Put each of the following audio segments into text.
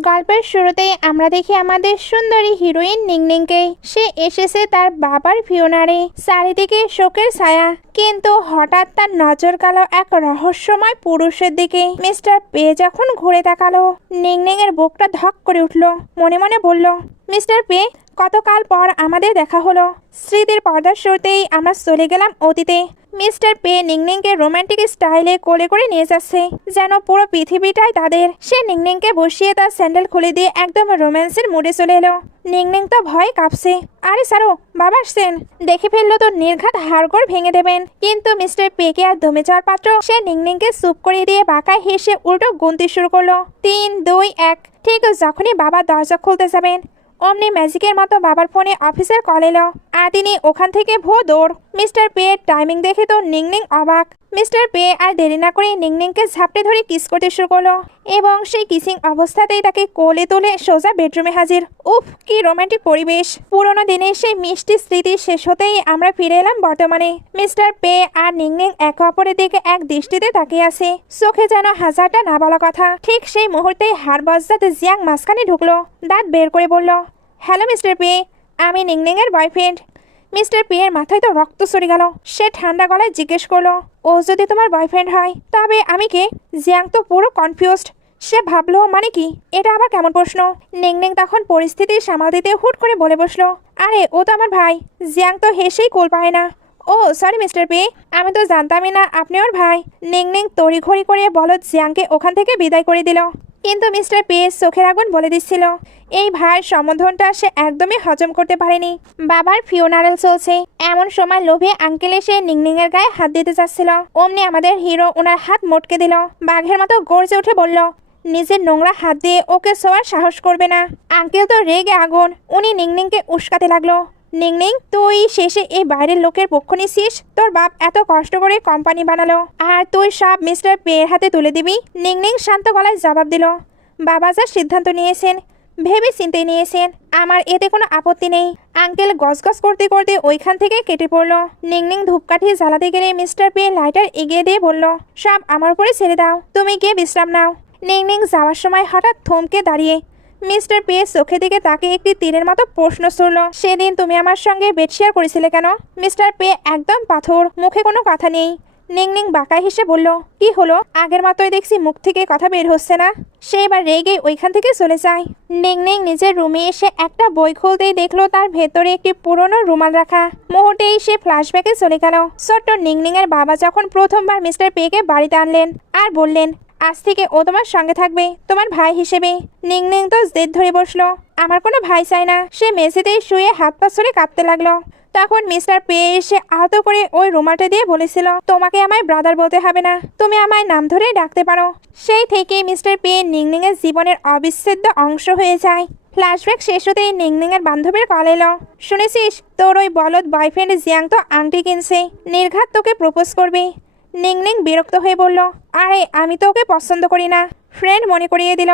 গল্পের শুরুতেই আমরা দেখি আমাদের সুন্দরী হিরোইন নিংনিংকে। সে এসেছে তার বাবার ফিওনারে। চারিদিকে শোকের ছায়া, কিন্তু হঠাৎ তার নজর গেল এক রহস্যময় পুরুষের দিকে। মিস্টার পে যখন ঘুরে তাকালো, নিংনিং এর বুকটা ধক করে উঠল। মনে মনে বলল, মিস্টার পে, কতকাল পর আমাদের দেখা হলো। স্মৃতির পর্দার শুরুতেই আমরা চলে গেলাম অতীতে। মিস্টার পে নিংনিংকে রোমান্টিক স্টাইলে কোলে করে নিয়ে যাচ্ছে, যেন পুরো পৃথিবীটাই তাদের। সে নিংনিংকে বসিয়ে তার স্যান্ডেল খুলে দিয়ে একদম রোম্যান্সের মুডে চলে এলো। নিংনিং তো ভয় কাঁপছে। আরে সারো, বাবা আসছেন, দেখে ফেললো তো নির্ঘাত হাড়গোড় ভেঙে দেবেন। কিন্তু মিস্টার পেকে আর দমে যাওয়ার পাত্র। সে নিংনিংকে চুপ করিয়ে দিয়ে বাঁকায় হেসে উল্টো গুনতি শুরু করলো। 3, 2, 1। ঠিক যখনই বাবা দরজা খুলতে যাবেন, অমনি ম্যাজিকের মতো বাবার ফোনে অফিসের কল এলো, আর তিনি ওখান থেকে ভো দৌড়। মিস্টার পে টাইমিং দেখে তো নিংনিং অবাক। মিস্টার পে আর দেরি না করে নিংনিংকে ঝাপটে ধরে কিস করতে শুরু করলো, এবং সেই কিসিং অবস্থাতেই তাকে কোলে তুলে সোজা বেডরুমে হাজির। উফ, কি রোমান্টিক পরিবেশ। পুরোনো দিনের সেই মিষ্টি স্মৃতি শেষ হতেই আমরা ফিরে এলাম বর্তমানে। মিস্টার পে আর নিংনিং একে অপরের দিকে এক দৃষ্টিতে তাকিয়ে আছে, চোখে যেন হাজারটা না বলা কথা। ঠিক সেই মুহূর্তেই হাড় বজ্জাতে জিয়াং মাঝখানে ঢুকলো, দাঁত বের করে বলল, হ্যালো মিস্টার পে, আমি নিংনিং এর বয়ফ্রেন্ড। মিস্টার পি এর মাথায় তো রক্ত সরে গেল। সে ঠান্ডা গলায় জিজ্ঞেস করলো, ও যদি তোমার বয়ফ্রেন্ড হয় তবে আমি কে? জিয়াং তো পুরো কনফিউজড। সে ভাবলো, মানে কি, এটা আবার কেমন প্রশ্ন। নিংনিং তখন পরিস্থিতি সামাল দিতে হুট করে বলে বসলো, আরে ও তো আমার ভাই। জিয়াং তো হেসেই কোল পায় না। ও সরি মিস্টার পি, আমি তো জানতামই না আপনি ওর ভাই। নিংনিং তড়িঘড়ি করে বলো জিয়াংকে ওখান থেকে বিদায় করে দিল। কিন্তু মিস্টার পি চোখের আগুন বলে দিচ্ছিল, এই ভাইয়ের সম্বোধনটা সে একদমই হজম করতে পারেনি। বাবার ফিউনারেল চলছে, এমন সময় লোভে আঙ্কেল এসে নিংনিং এর গায়ে হাত দিতে যাচ্ছিল। অমনি আমাদের হিরো ওনার হাত মটকে দিল। বাঘের মতো গর্জে উঠে বলল, নিজের নোংরা হাত দিয়ে ওকে ছোঁয়ার সাহস করবে না। আঙ্কেল তো রেগে আগুন। উনি নিংনিংকে উস্কাতে লাগলো, নিংনিং, তুই শেষে এই বাইরের লোকের পক্ষ নিছিস? তোর বাপ এত কষ্ট করে কোম্পানি বানালো, আর তুই সব মিস্টার পেয়ের হাতে তুলে দিবি? নিংনিং শান্ত গলায় জবাব দিল, বাবা যা সিদ্ধান্ত নিয়েছেন ভেবে চিন্তে নিয়েছেন, আমার এতে কোনো আপত্তি নেই। আঙ্কেল গজগজ করতে করতে ওইখান থেকে কেটে পড়লো। নিংনিং ধূপকাঠি জ্বালাতে গেলে মিস্টার পে লাইটার এগিয়ে দিয়ে বলল, সব আমার উপরে ছেড়ে দাও, তুমি গিয়ে বিশ্রাম নাও। নিংনিং যাওয়ার সময় হঠাৎ থমকে দাঁড়িয়ে মিস্টার পে চোখে দিকে তাকে একটি তীরের মতো প্রশ্ন ছুড়ল, সেদিন তুমি আমার সঙ্গে বেড শেয়ার করেছিলে কেন? মিস্টার পে একদম পাথর, মুখে কোনো কথা নেই। নিংনিং বাঁকায় হেসে বলল, কি হলো, আগের মতোই দেখছি মুখ থেকে কথা বের হচ্ছে না। সে এবার রেগে ওইখান থেকে চলে যায়। নিংনিং নিজের রুমে এসে একটা বই খুলতেই দেখলো তার ভেতরে একটি পুরনো রুমাল রাখা। মুহূর্তেই সে ফ্ল্যাশব্যাকে চলে গেল। ছোট্ট নিংনিং এর বাবা যখন প্রথমবার মিস্টার পেকে বাড়িতে আনলেন আর বললেন, আজ থেকে ও তোমার সঙ্গে থাকবে, তোমার ভাই হিসেবে। নিংনিং তো জেদ ধরে বসলো, আমার কোনো ভাই চাই না। সে মেঝেতেই শুয়ে হাত পা ছড়ে কাঁদতে লাগলো। তখন মিস্টার পে এসে আহত করে ওই রুমালটা দিয়ে বলেছিল, তোমাকে আমায় ব্রাদার বলতে হবে না, তুমি আমায় নাম ধরে ডাকতে পারো। সেই থেকে মিস্টার পে নিংনিং এর জীবনের অবিচ্ছেদ্য অংশ হয়ে যায়। ফ্ল্যাশব্যাক শেষ হতেই নিংনিং এর বান্ধবীর কল এলো, শুনেছিস তোর ওই বলদ বয়ফ্রেন্ড জিয়াং তো আংটি কিনছে, নির্ঘাত তোকে প্রপোজ করবে। নিংনিং বিরক্ত হয়ে বলল, আরে আমি তো ওকে পছন্দ করি না। ফ্রেন্ড মনে করিয়ে দিল,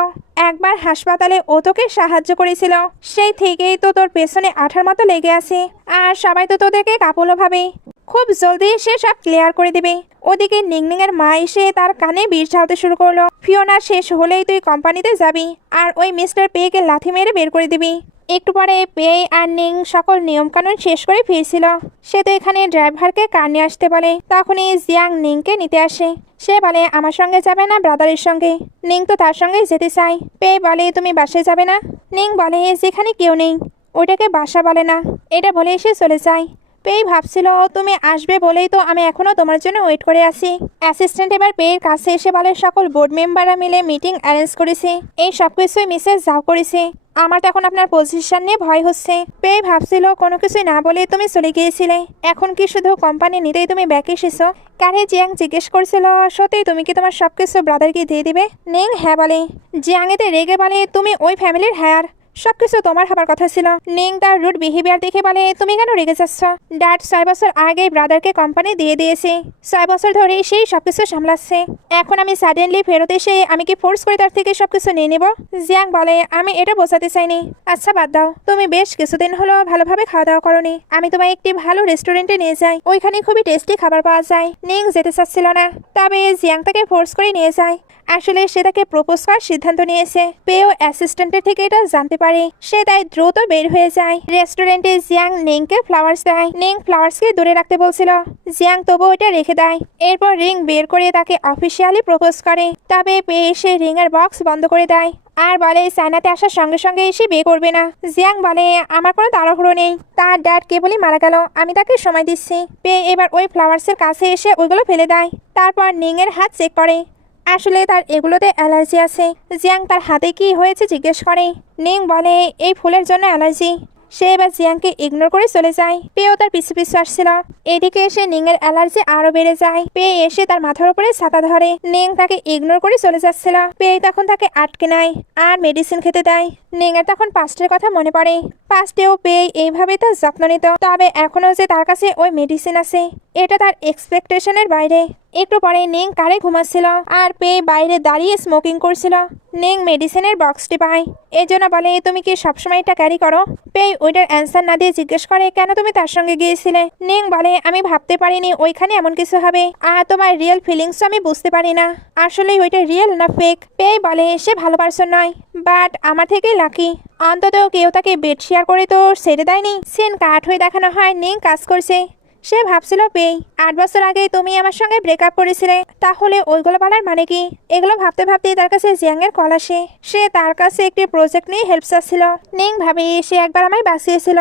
একবার হাসপাতালে ও তোকে সাহায্য করেছিল, সেই থেকেই তো তোর পেছনে আঠার মতো লেগে আছে। আর সবাই তো তোদেরকে কাপড় ভাবে, খুব জলদি সে সব ক্লিয়ার করে দিবে। ওদিকে নিংনিং এর মা এসে তার কানে বিষ ঢালতে শুরু করলো, ফিওনা শেষ হলেই তুই কোম্পানিতে যাবি, আর ওই মিস্টার পেকে লাথি মেরে বের করে দিবি। একটু পরে পে আর নিং সকল নিয়মকানুন শেষ করে ফিরছিল। সে তো এখানে ড্রাইভারকে কার নিয়ে আসতে বলে। তখনই জিয়াং নিংকে নিতে আসে। সে বলে, আমার সঙ্গে যাবে না ব্রাদারের সঙ্গে? নিং তো তার সঙ্গেই যেতে চায়। পে বলে, তুমি বাসায় যাবে না? নিং বলে, যেখানে কেউ নেই ওইটাকে বাসা বলে না। এটা বলে এসে চলে যায়। পেই ভাবছিল, তুমি আসবে বলেই তো আমি এখনো তোমার জন্য ওয়েট করে আছি। অ্যাসিস্ট্যান্ট এবার পেয়ের কাছে এসে বলে, সকল বোর্ড মেম্বাররা মিলে মিটিং অ্যারেঞ্জ করেছে, এই সব কিছুই মিসেস যাও করেছে। আমার তো এখন আপনার পজিশন নিয়ে ভয় হচ্ছে। পেয়ে ভাবছিল, কোনো কিছুই না বলে তুমি চলে গিয়েছিলে, এখন কি শুধু কোম্পানি নিতেই তুমি ব্যাক এসেছো? কারে জিয়াং জিজ্ঞেস করছিল, সত্যি তুমি কি তোমার সবকিছু ব্রাদারকে দিয়ে দিবে? নিং হ্যাঁ বলে। জিয়াং এতে রেগে বলে, তুমি ওই ফ্যামিলির হায়ার, সবকিছু তোমার হবার কথা ছিল। নিং তার রুড বিহেভিয়ার দেখে বলে, তুমি কেন রেগে যাচ্ছ? ড্যাড 6 বছর আগে ব্রাদারকে কোম্পানি দিয়ে দিয়েছে। 6 বছর ধরে সেই সবকিছু সামলাচ্ছে। এখন আমি সাডেনলি ফেরত এসে আমি কি ফোর্স করে তার থেকে সবকিছু নিয়ে নেব? জিয়াং বলে, আমি এটা বোঝাতে চাইনি। আচ্ছা বাদ দাও, তুমি বেশ কিছুদিন হলো ভালোভাবে খাওয়া দাওয়া করনি। আমি তোমায় একটি ভালো রেস্টুরেন্টে নিয়ে যাই, ওইখানে খুবই টেস্টি খাবার পাওয়া যায়। নিং যেতে চাচ্ছিল না, তবে জিয়াং তাকে ফোর্স করে নিয়ে যায়। আসলে সে তাকে প্রপোজ করার সিদ্ধান্ত নিয়েছে। পেও অ্যাসিস্ট্যান্টের থেকে এটা জানতে পারে, সে তাই দ্রুত বের হয়ে যায়। রেস্টুরেন্টে জিয়াং নিংকে ফ্লাওয়ার্স দেয়। নিং ফ্লাওয়ার্সকে দূরে রাখতে বলছিল, জিয়াং তবু ওটা রেখে দেয়। এরপর রিং বের করে তাকে অফিসিয়ালি প্রপোজ করে। তবে পে এসে রিং এর বক্স বন্ধ করে দেয় আর বলে চায়নাতে আসার সঙ্গে সঙ্গে এসে বিয়ে করবে না। জিয়াং বলে, আমার কোনো তাড়াহুড়ো নেই, তার ড্যাড কেবলই মারা গেল, আমি তাকে সময় দিচ্ছি। পে এবার ওই ফ্লাওয়ার্সের কাছে এসে ওইগুলো ফেলে দেয়। তারপর নিং এর হাত চেক করে, আসলে তার এগুলোতে অ্যালার্জি আছে। জিয়াং তার হাতে কি হয়েছে জিজ্ঞেস করে। নিং বলে, এই ফুলের জন্য অ্যালার্জি। সে এবার জিয়াংকে ইগনোর করে চলে যায়। পেও তার পিছু পিছু আসছিল। এদিকে এসে নিং এর অ্যালার্জি আরো বেড়ে যায়। পে এসে তার মাথার উপরে ছাতা ধরে। নিং তাকে ইগনোর করে চলে যাচ্ছিল। পে তখন তাকে আটকে নেয় আর মেডিসিন খেতে দেয়। নিং এর তখন পাস্টের কথা মনে পড়ে। পাস্টেও পে এইভাবে তার যত্ন নিত, তবে এখনো যে তার কাছে ওই মেডিসিন আছে এটা তার এক্সপেকটেশনের বাইরে। একটু পরে নিং কারে ঘুমাচ্ছিল আর পে বাইরে দাঁড়িয়ে স্মোকিং করছিল। নিং মেডিসিনের বক্সটি পায়, এজন্য বলে, তুমি কি সবসময় এটা ক্যারি করো? পে ওইটার অ্যান্সার না দিয়ে জিজ্ঞেস করে, কেন তুমি তার সঙ্গে গিয়েছিলে? নিং বলে, আমি ভাবতে পারিনি ওইখানে এমন কিছু হবে, আর তোমার রিয়েল ফিলিংস আমি বুঝতে পারি না, আসলে ওইটা রিয়েল না ফেক। পে বলে, সে ভালো পারসন নয়, বাট আমার থেকে লাকি, অন্তত কেউ তাকে বেড শেয়ার করে তো ছেড়ে দেয়নি। সিন কাট হয়ে দেখানো হয় নিং কাজ করছে। সে ভাবছিল, পেই 8 বছর আগে তুমি আমার সঙ্গে ব্রেকআপ করেছিলে, তাহলে ওইগুলো বলার মানে কি? এগুলো ভাবতে ভাবতে তার কাছে জিয়াং এর কল আসে। সে তার কাছে একটি প্রজেক্ট নিয়ে হেল্প চাচ্ছিল। নিং ভাবে সে একবার আমায় বাঁচিয়েছিল,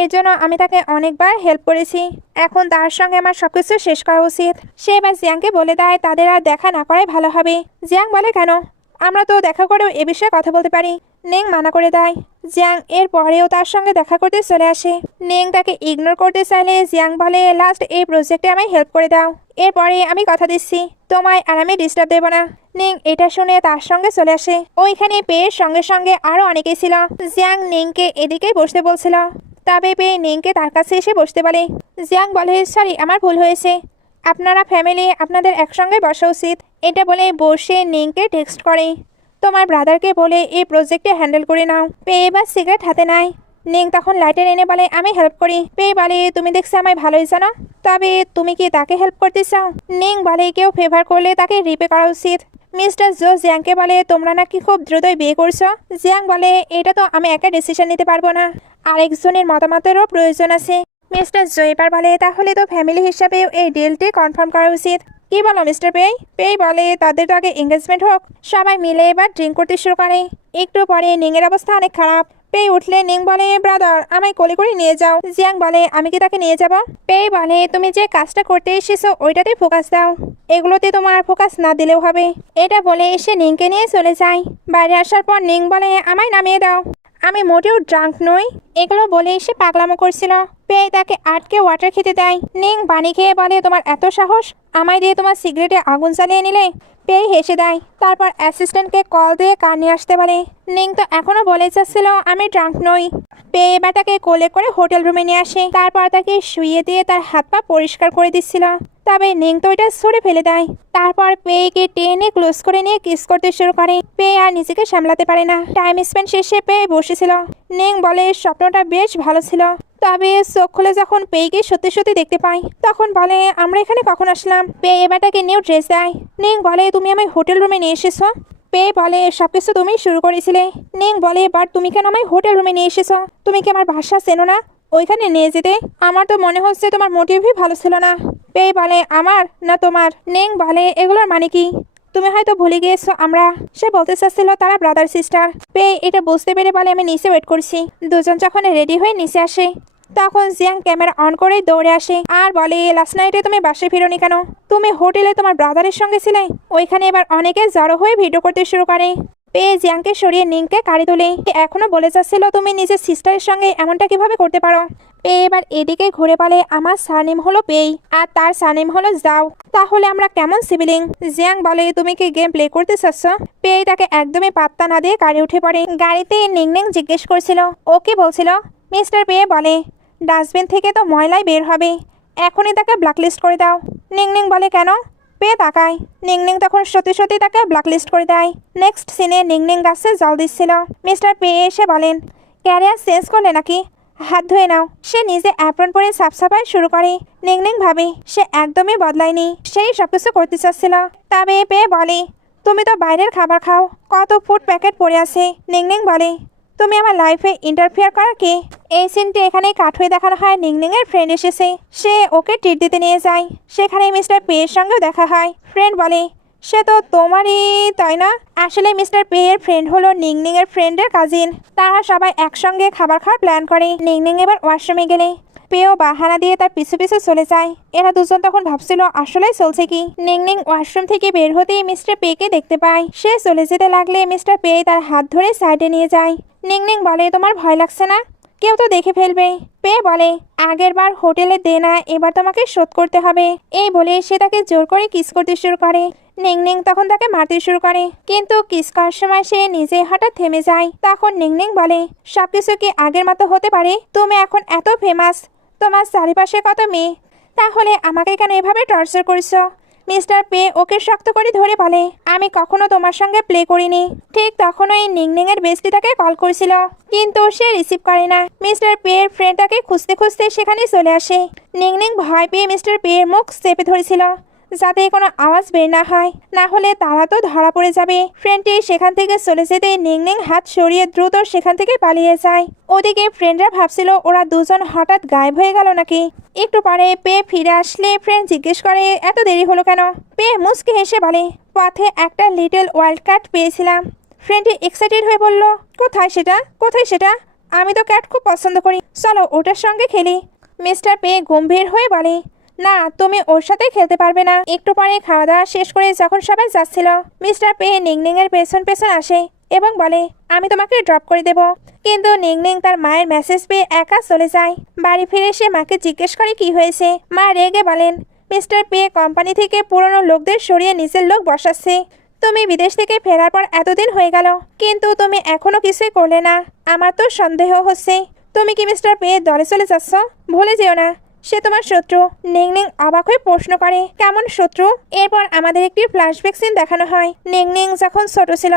এর জন্য আমি তাকে অনেকবার হেল্প করেছি, এখন তার সঙ্গে আমার সবকিছু শেষ করা উচিত। সে এবার জিয়াংকে বলে দেয় তাদের আর দেখা না করাই ভালো হবে। জিয়াং বলে, কেন? আমরা তো দেখা করেও এ বিষয়ে কথা বলতে পারি। নিং মানা করে দেয়। জিয়াং এর পরেও তার সঙ্গে দেখা করতে চলে আসে। নিং তাকে ইগনোর করতে চাইলে জিয়াং বলে, লাস্ট এই প্রজেক্টে আমায় হেল্প করে দাও, এরপরে আমি কথা দিচ্ছি তোমায় আর আমি ডিস্টার্ব দেবো না। নিং এটা শুনে তার সঙ্গে চলে আসে। ওইখানে পেয়ের সঙ্গে সঙ্গে আরো অনেকেই ছিল। জিয়াং নিংকে এদিকেই বসতে বলছিল, তবে পেয়ে নিংকে তার কাছে এসে বসতে বলে। জিয়াং বলে, সরি আমার ভুল হয়েছে, আপনারা ফ্যামিলি, আপনাদের একসঙ্গে বসা উচিত। এটা বলে বসে নিংকে টেক্সট করে, তোমার ব্রাদারকে বলে এই প্রজেক্টে হ্যান্ডেল করে নাও। পে এবার সিগারেট হাতে নেয়। নিং তখন লাইটার এনে বলে, আমি হেল্প করি। পে বলে, তুমি দেখছি আমায় ভালোই জানো, তবে তুমি কি তাকে হেল্প করতে চাও? নিং বলে, কেউ ফেভার করলে তাকে রিপে করা উচিত। মিস্টার জো জিয়াংকে বলে, তোমরা নাকি খুব দ্রুতই বিয়ে করছো। জিয়াং বলে, এটা তো আমি একা ডিসিশন নিতে পারবো না, আরেকজনের মতামতেরও প্রয়োজন আছে। মিস্টার জো এবার বলে, তাহলে তো ফ্যামিলি হিসাবে এই ডিলটি কনফার্ম করা উচিত। কি বলো মিস্টার পেই? পেই বলে, তাদের তো আগে এঙ্গেজমেন্ট হোক। সবাই মিলে এবার ড্রিঙ্ক করতে শুরু করে। একটু পরে নিংয়ের অবস্থা অনেক খারাপ। পেই উঠলে নিং বলে, ব্রাদার আমায় কোলে করে নিয়ে যাও। জিয়াং বলে, আমি কি তাকে নিয়ে যাব? পেই বলে, তুমি যে কাজটা করতে এসেছো ওইটাতে ফোকাস দাও, এগুলোতে তোমার ফোকাস না দিলেও হবে। এটা বলে এসে নিংকে নিয়ে চলে যায়। বাইরে আসার পর নিং বলে, আমায় নামিয়ে দাও, আমি মোটেও ড্রাঙ্ক নই। এগুলো বলে এসে পাগলামো করছিল। পেয়ে তাকে আটকে ওয়াটার খেতে দেয়। নিং পানি খেয়ে বলে, তোমার এত সাহস, আমায় দিয়ে তোমার সিগারেটে আগুন জ্বালিয়ে নিলে? পেয়ে হেসে দেয়। তারপর অ্যাসিস্ট্যান্টকে কল দিয়ে কার নিয়ে আসতে বলে। নিং তো এখনো বলে যাচ্ছিল আমি ড্রাঙ্ক নই। পেয়ে এবার তাকে কোলে করে হোটেল রুমে নিয়ে আসে। তারপর তাকে শুইয়ে দিয়ে তার হাত পা পরিষ্কার করে দিচ্ছিল, তবে নিং তো এটা সরে ফেলে দেয়। তারপর পেয়েকে টেনে ক্লোজ করে নিয়ে কিস করতে শুরু করে। পেয়ে আর নিজেকে সামলাতে পারে না। টাইম স্পেন্ড শেষে পেয়ে বসেছিল। নিং বলে, স্বপ্নটা বেশ ভালো ছিল, তবে চোখ খুলে যখন পেইকে সত্যি সত্যি দেখতে পাই তখন বলে, আমরা এখানে কখন আসলাম? পেয়ে এবার তাকে নিউ ড্রেস দেয়। নিং বলে, তুমি আমায় হোটেল রুমে নিয়ে এসেছো? পেয়ে বলে, সবকিছু তুমি শুরু করেছিলে। নিং বলে, বাট তুমি কেন আমায় হোটেল রুমে নিয়ে এসেছো? তুমি কি আমার ভাষা চেনো না? ওইখানে নিয়ে যেতে আমার তো মনে হচ্ছে তোমার মোটিভই ভালো ছিল না। পেয়ে বলে, আমার না তোমার? নিং বলে, এগুলোর মানে কি? তুমি হয়তো ভুলে গিয়েছো আমরা। সে বলতে চাচ্ছিল তারা ব্রাদার সিস্টার। পেয়ে এটা বুঝতে পেরে বলে, আমি নিচে ওয়েট করছি। দুজন যখন রেডি হয়ে নিচে আসে তখন জিয়াং ক্যামেরা অন করে দৌড়ে আসে আর বলে, লাস্ট নাইটে তুমি বাসে ফিরোনি কেন? তুমি হোটেলে তোমার ব্রাদারের সঙ্গে ছিলে। ওইখানে এবার অনেকে জড়ো হয়ে ভিডিও করতে শুরু করে। পেয়ে জিয়াংকে সরিয়ে নিংকে কাড়ি তোলে। এখনো বলে যাচ্ছিল তুমি নিজের সিস্টারের সঙ্গে এমনটা কিভাবে করতে পারো। পেয়ে এবার এদিকে ঘুরে বলে আমার সারনেম হলো পেই আর তার সারনেম হলো যাও, তাহলে আমরা কেমন সিবিলিং। জিয়াং বলে তুমি কি গেম প্লে করতে চাচ্ছ। পেই তাকে একদমই পাত্তা না দিয়ে গাড়ি উঠে পড়ে। গাড়িতে নিংনিং জিজ্ঞেস করছিল ও কি বলছিল। মিস্টার পেয়ে বলে ডাস্টবিন থেকে তো ময়লাই বের হবে, এখনই তাকে ব্ল্যাকলিস্ট করে দাও। নিংনিং বলে কেন। পেয়ে তাকায়। নিংনিং তখন সত্যি সত্যি তাকে ব্ল্যাকলিস্ট করে দেয়। নেক্সট সিনে নিংনিং গাছে জল দিচ্ছিল। মিস্টার পেয়ে এসে বলেন ক্যারিয়ার চেঞ্জ করলে নাকি, হাত ধুয়ে নাও। সে নিজে অ্যাপ্রন পরে সাফসাফাই শুরু করে। নিংনিং ভাবে সে একদমই বদলায়নি, সেই সবকিছু করতে চাচ্ছিল। তবে পেয়ে বলে তুমি তো বাইরের খাবার খাও, কত ফুড প্যাকেট পড়ে আছে। নিংনিং বলে তুমি আমার লাইফে ইন্টারফেয়ার করা কে। এই সিনটি এখানে কাট হয়ে দেখানো হয় নিংনিং এর ফ্রেন্ড এসেছে, সে ওকে ট্রিট দিতে নিয়ে যায়। সেখানে মিস্টার পেয়ের সঙ্গেও দেখা হয়। ফ্রেন্ড বলে সে তো তোমারই তাই না। আসলে মিস্টার পে এর ফ্রেন্ড হলো নিংনিং এর ফ্রেন্ডের কাজিন। তারা সবাই একসঙ্গে খাবার খাওয়ার প্ল্যান করে। নিংনিং এবার ওয়াশরুমে গেলে পেও বাহানা দিয়ে তার পিছু পিছু চলে যায়। এরা দুজন তখন ভাবছিল আসলেই চলছে কি। নিংনিং ওয়াশরুম থেকে বের হতেই মিস্টার পে কে দেখতে পায়। সে চলে যেতে লাগলে মিস্টার পে তার হাত ধরে সাইডে নিয়ে যায়। নিংনিং বলে তোমার ভয় লাগছে না, কেউ তো দেখে ফেলবে। পে বলে আগের বার হোটেলে দেনা এবার তোমাকে শোধ করতে হবে। এই বলে সে তাকে জোর করে কিস করতে শুরু করে। নিংনিং তখন তাকে মারতে শুরু করে, কিন্তু কিস করার সময় সে নিজে হঠাৎ থেমে যায়। তখন নিংনিং বলে সবকিছু কি আগের মতো হতে পারে। তুমি এখন এত ফেমাস, তোমার চারিপাশে কত মেয়ে, তাহলে আমাকে কেন এভাবে টর্চার করছো। মিস্টার পে ওকে শক্ত করে ধরে বলে আমি কখনো তোমার সঙ্গে প্লে করিনি। ঠিক তখনই নিংনিং এর বেস্টি তাকে কল করছিল, কিন্তু সে রিসিভ করে না। মিস্টার পে এর ফ্রেন্ড তাকে খুঁজতে খুঁজতে সেখানে চলে আসে। নিংনিং ভয় পেয়ে মিস্টার পে এর মুখ চেপে ধরেছিল যাতে কোনো আওয়াজ বের না হয়, না হলে তারা তো ধরা পড়ে যাবে। ফ্রেন্ডটি সেখান থেকে চলে যেতে নিংনিং হাত সরিয়ে দ্রুত সেখান থেকে পালিয়ে যায়। ওদিকে ফ্রেন্ডরা ভাবছিল ওরা দুজন হঠাৎ গায়েব হয়ে গেল নাকি। একটু পরে পে ফিরে আসলে ফ্রেন্ড জিজ্ঞেস করে এত দেরি হলো কেন। পে মুচকি হেসে বলে পথে একটা লিটল ওয়াইল্ড ক্যাট পেয়েছিলাম। ফ্রেন্ডটি এক্সাইটেড হয়ে বলল কোথায় সেটা, কোথায় সেটা। আমি তো ক্যাট খুব পছন্দ করি, চলো ওটার সঙ্গে খেলি। মিস্টার পে গম্ভীর হয়ে বলে না, তুমি ওর সাথে খেলতে পারবে না। একটু পরে খাওয়া দাওয়া শেষ করে যখন সবাই যাচ্ছিল মিস্টার পে নিংনিং এর পেছন পেছন আসে এবং বলে আমি তোমাকে ড্রপ করে দেব। কিন্তু নিংনিং তার মায়ের মেসেজ পেয়ে একা চলে যায়। বাড়ি ফিরে সে মাকে জিজ্ঞেস করে কি হয়েছে। মা রেগে বলেন মিস্টার পে কোম্পানি থেকে পুরনো লোকদের সরিয়ে নিজের লোক বসাচ্ছে। তুমি বিদেশ থেকে ফেরার পর এতদিন হয়ে গেল, কিন্তু তুমি এখনো কিছুই করলে না। আমার তো সন্দেহ হচ্ছে তুমি কি মিস্টার পে দলে চলে যাচ্ছ। ভুলে যেও না সে তোমার শত্রু। নিংনিং অবাক হয়ে প্রশ্ন করে কেমন শত্রু। এরপর আমাদের একটি ফ্ল্যাশব্যাক সিন দেখানো হয়। নিংনিং যখন ছোট ছিল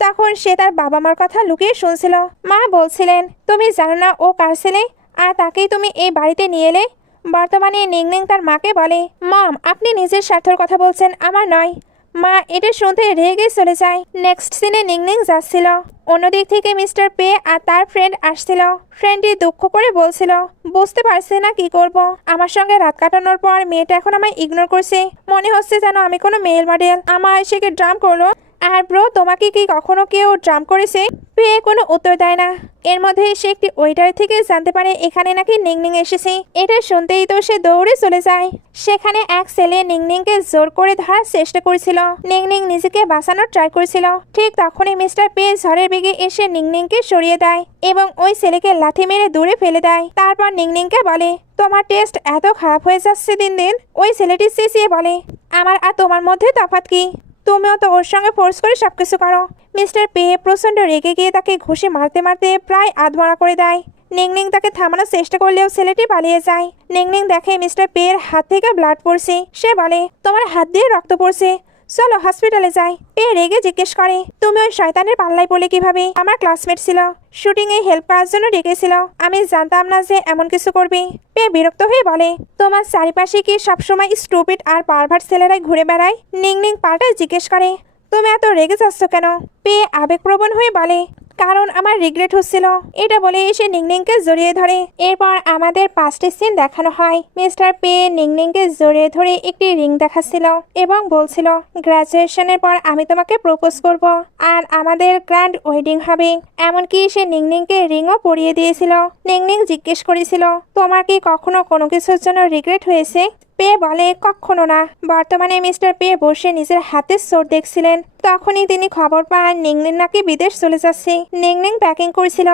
তখন সে তার বাবা মার কথা লুকিয়ে শুনছিল। মা বলছিলেন তুমি জানো না ও কার ছেলে, আর তাকেই তুমি এই বাড়িতে নিয়ে এলে। বর্তমানে নিংনিং তার মাকে বলে মম আপনি নিজের স্বার্থের কথা বলছেন, আমার নয়। মা এটা শুনতে রেগে চলে যায়। নেক্সট সিনে নিংনিং যাচ্ছিল, অন্যদিক থেকে মিস্টার পে আর তার ফ্রেন্ড আসছিল। ফ্রেন্ডটি দুঃখ করে বলছিল বুঝতে পারছে না কি করব। আমার সঙ্গে রাত কাটানোর পর মেয়েটা এখন আমায় ইগনোর করছে, মনে হচ্ছে যেন আমি কোনো মেল মডেল। আমায় সে কি ড্রাম করলো। আর ব্রো তোমাকে কি কখনো কেউ ড্রাম করেছে। পে কোনো উত্তর দেয় না। এর মধ্যে সে একটি ওয়েটার থেকে জানতে পারে এখানে নাকি নিংনিং এসেছে। এটা শুনতেই তো সে দৌড়ে চলে যায়। সেখানে এক ছেলে নিংনিংকে জোর করে ধরার চেষ্টা করেছিল। নিংনিং নিজেকে বাঁচানোর ট্রাই করেছিল। ঠিক তখনই মিস্টার পে ঝড়ের বেগে এসে নিংনিংকে সরিয়ে দেয় এবং ওই ছেলেকে লাথি মেরে দূরে ফেলে দেয়। তারপর নিংনিংকে বলে তোমার টেস্ট এত খারাপ হয়ে যাচ্ছে দিন দিন। ওই ছেলেটি চেঁচিয়ে বলে আমার আর তোমার মধ্যে তফাৎ কি, তুমিও তো ওর সঙ্গে ফোর্স করে সবকিছু করো। মিস্টার পে প্রচন্ড রেগে গিয়ে তাকে ঘুষি মারতে মারতে প্রায় আধমরা করে দেয়। নিংনিং তাকে থামানোর চেষ্টা করলেও ছেলেটি পালিয়ে যায়। নিংনিং দেখে মিস্টার পে এর হাত থেকে ব্লাড পড়ছে। সে বলে তোমার হাত দিয়ে রক্ত পড়ছে, চলো হসপিটালে যাই। পে রেগে জিজ্ঞেস করে তুমি ওই শয়তানের পাল্লায় পড়লে কিভাবে। আমার ক্লাসমেট ছিল, শুটিং এ হেল্প করার জন্য ডেকেছিল, আমি জানতাম না যে এমন কিছু করবে। পে বিরক্ত হয়ে বলে তোমার চারিপাশে কি সবসময় স্টুপিড আর পারভার্ট ছেলেরাই ঘুরে বেড়ায়। নিংনিং পাল্টায় জিজ্ঞেস করে তুমি এত রেগে যাচ্ছ কেন। পে আবেগপ্রবণ হয়ে বলে কারণ আমার রিগ্রেট হচ্ছিল। এটা বলে এসে নিংনিংকে জড়িয়ে ধরে। এরপর আমাদের পাঁচটি সিন দেখানো হয়। মিস্টার পে নিংনিংকে জড়িয়ে ধরে একটি রিং দেখাচ্ছিল এবং বলছিল গ্রাজুয়েশনের পর আমি তোমাকে প্রপোজ করব আর আমাদের গ্র্যান্ড ওয়েডিং হবে। এমনকি সে নিংনিংকে রিংও পরিয়ে দিয়েছিল। নিংনিং জিজ্ঞেস করেছিল তোমার কি কখনো কোনো কিছুর জন্য রিগ্রেট হয়েছে। পে বলে কখনো না। বর্তমানে মিস্টার পে বসে নিজের হাতের চোট দেখছিলেন। তখনই তিনি খবর পান নিংনিং নাকি বিদেশ চলে যাচ্ছে। নিংনিং প্যাকিং করছিল।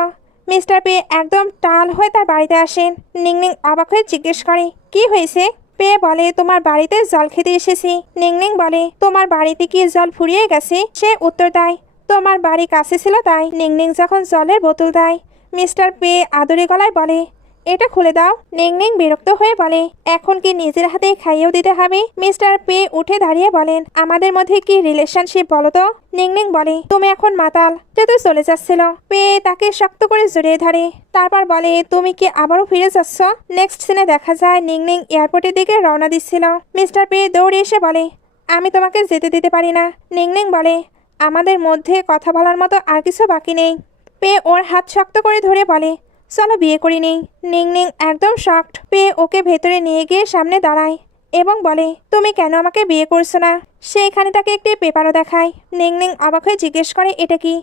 মিস্টার পে একদম টাল হয়ে তার বাড়িতে আসেন। নিংনিং অবাক হয়ে জিজ্ঞেস করে কি হয়েছে। পে বলে তোমার বাড়িতে জল খেতে এসেছি। নিংনিং বলে তোমার বাড়িতে কি জল ফুরিয়ে গেছে। সে উত্তর দেয় তোমার বাড়ি কাছে ছিল তাই। নিংনিং যখন জলের বোতল দেয় মিস্টার পে আদুরে গলায় বলে এটা খুলে দাও। নিংনিং বিরক্ত হয়ে বলে এখন কি নিজের হাতে খাইয়েও দিতে হবে। মিস্টার পে উঠে দাঁড়িয়ে বলেন আমাদের মধ্যে কি রিলেশনশিপ বলো তো। নিংনিং বলে তুমি এখন মাতাল। যেহেতু চলে যাচ্ছিল পে তাকে শক্ত করে জড়িয়ে ধরে। তারপর বলে তুমি কি আবারও ফিরে যাচ্ছ। নেক্সট সিনে দেখা যায় নিংনিং এয়ারপোর্টের দিকে রওনা দিচ্ছিল। মিস্টার পে দৌড়ে এসে বলে আমি তোমাকে যেতে দিতে পারি না। নিংনিং বলে আমাদের মধ্যে কথা বলার মতো আর কিছু বাকি নেই। পে ওর হাত শক্ত করে ধরে বলে চলো বিয়ে করি নেই। নিংনিং একদম শকড। পে ওকে ভেতরে নিয়ে গিয়ে সামনে দাঁড়ায় এবং বলে তুমি কেন আমাকে বিয়ে করছো না। সে এখানে তাকে একটি পেপারও দেখায়। নিংনিং অবাক হয়ে জিজ্ঞেস করে এটা কি।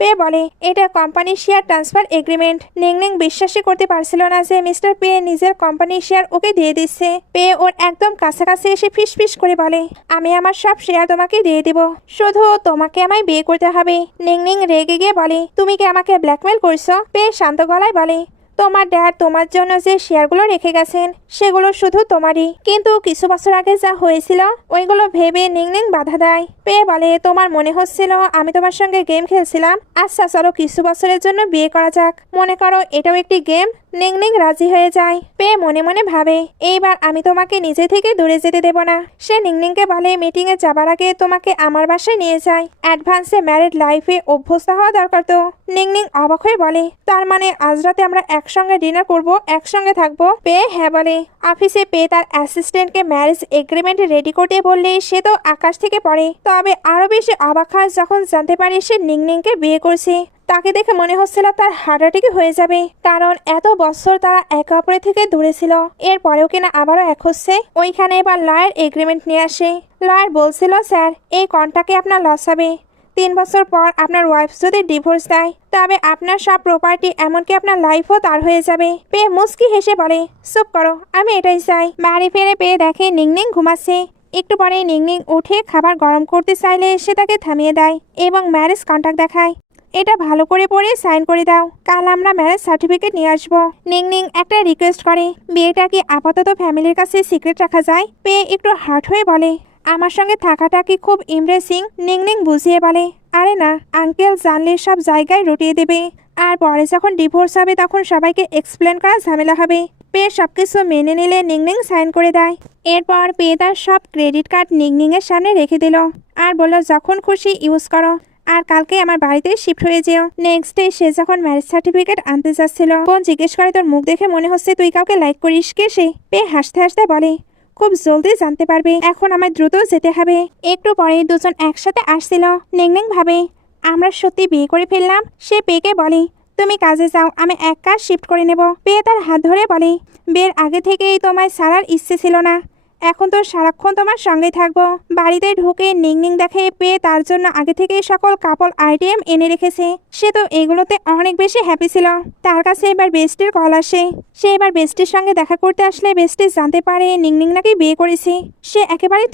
পে বলে এটা কোম্পানির শেয়ার ট্রান্সফার এগ্রিমেন্ট। নিংনিং বিশ্বাসই করতে পারছিল না যে মিস্টার পে নিজের কোম্পানির শেয়ার ওকে দিয়ে দিচ্ছে। পে ওর একদম কাছাকাছি এসে ফিস ফিস করে বলে আমি আমার সব শেয়ার তোমাকে দিয়ে দিব, শুধু তোমাকে আমায় বিয়ে করতে হবে। নিংনিং রেগে গিয়ে বলে তুমি কি আমাকে ব্ল্যাকমেল করছো। পে শান্ত গলায় বলে তোমার ড্যাড তোমার জন্য যে শেয়ারগুলো রেখে গেছেন সেগুলো শুধু তোমারই, কিন্তু কিছু বছর আগে যা হয়েছিল ওইগুলো ভেবে নিংনিং বাধা দেয়। পে বলে তোমার মনে হচ্ছিল আমি তোমার সঙ্গে গেম খেলছিলাম। আচ্ছা চলো কিছু বছরের জন্য বিয়ে করা যাক, মনে করো এটাও একটি গেম। নিংনিং রাজি হয়ে যায়। পে মনে মনে ভাবে এইবার আমি তোমাকে নিজে থেকে দূরে যেতে দেব না। সে নিংনিংকে বলে মিটিং এ যাবার আগে তোমাকে আমার বাসায় নিয়ে যায়। অ্যাডভান্সে ম্যারিড লাইফে অভ্যস্ত হওয়া দরকার তো। নিংনিং অবাক হয়ে বলে তার মানে আজ রাতে আমরা একসঙ্গে ডিনার করব, একসঙ্গে থাকবো। পে হ্যাঁ বলে। অফিসে পে তার অ্যাসিস্ট্যান্টকে ম্যারেজ এগ্রিমেন্ট রেডি করতে বললে সে তো আকাশ থেকে পড়ে। তবে আরো বেশি অবাক হয় যখন জানতে পারে সে নিংনিংকে বিয়ে করছে। তাকে দেখে মনে হচ্ছিল তার হার্ট অ্যাটাকই হয়ে যাবে, কারণ এত বছর তারা একে অপরের থেকে দূরে ছিল। এরপরেও কিনা আবারও এক হচ্ছে। ওইখানে এবার লয়ার এগ্রিমেন্ট নিয়ে আসে। লয়ার বলছিল স্যার এই কন্ট্রাক্টে আপনার লস হবে। 3 বছর পর আপনার ওয়াইফ যদি ডিভোর্স দেয় তবে আপনার সব প্রপার্টি এমনকি আপনার লাইফও তার হয়ে যাবে। পে মুস্কি হেসে বলে চুপ করো, আমি এটাই চাই। বাড়ি ফিরে পে দেখে নিংনিং ঘুমাচ্ছে। একটু পরে নিংনিং উঠে খাবার গরম করতে চাইলে সে তাকে থামিয়ে দেয় এবং ম্যারেজ কন্ট্রাক্ট দেখায়। এটা ভালো করে পড়ে সাইন করে দাও, কাল আমরা ম্যারেজ সার্টিফিকেট নিয়ে আসবো। নিংনিং একটা রিকোয়েস্ট করে বিয়েটা কি আপাতত ফ্যামিলির কাছে সিক্রেট রাখা যায়। পে একটু হার্ট হয়ে বলে আমার সঙ্গে থাকাটা কি খুব ইমপ্রেসিং। নিংনিং বুঝিয়ে বলে আরে না, আঙ্কেল জানলে সব জায়গায় রটিয়ে দেবে, আর পরে যখন ডিভোর্স হবে তখন সবাইকে এক্সপ্লেন করা ঝামেলা হবে। পে সবকিছু মেনে নিলে নিংনিং সাইন করে দেয়। এরপর পে তার সব ক্রেডিট কার্ড নিংনিং এর সামনে রেখে দিল আর বলল যখন খুশি ইউজ করো, আর কালকে আমার বাড়িতে শিফট হয়ে যেও। নেক্সট ডে সে যখন ম্যারেজ সার্টিফিকেট আনতে যাচ্ছিল বোন জিজ্ঞেস করে তোর মুখ দেখে মনে হচ্ছে তুই কাউকে লাইক করিস। কে সে? পে হাসতে হাসতে বলে খুব জলদি জানতে পারবে, এখন আমায় দ্রুত যেতে হবে। একটু পরে দুজন একসাথে আসছিল। নিংনিং ভাবে আমরা সত্যি বিয়ে করে ফেললাম। সে পেকে বলে তুমি কাজে যাও, আমি এক কাজ শিফট করে নেব। পে তার হাত ধরে বলে বিয়ের আগে থেকেই তোমায় ছাড়ার ইচ্ছে ছিল না, এখন তো সারাক্ষণ তোমার সঙ্গেই থাকবো। বাড়িতে ঢুকে নিংনিং দেখে পে তার জন্য আগে থেকেই সকল কাপল আইটেম এনে রেখেছে। সে তো এগুলোতে অনেক বেশি হ্যাপি ছিল। তার কাছে এবার বেস্টির কল আসে। সে এবার বেস্টির সঙ্গে দেখা করতে আসলে বেস্টি জানতে পারে নিংনিং নাকি বিয়ে করেছে। সে একেবারে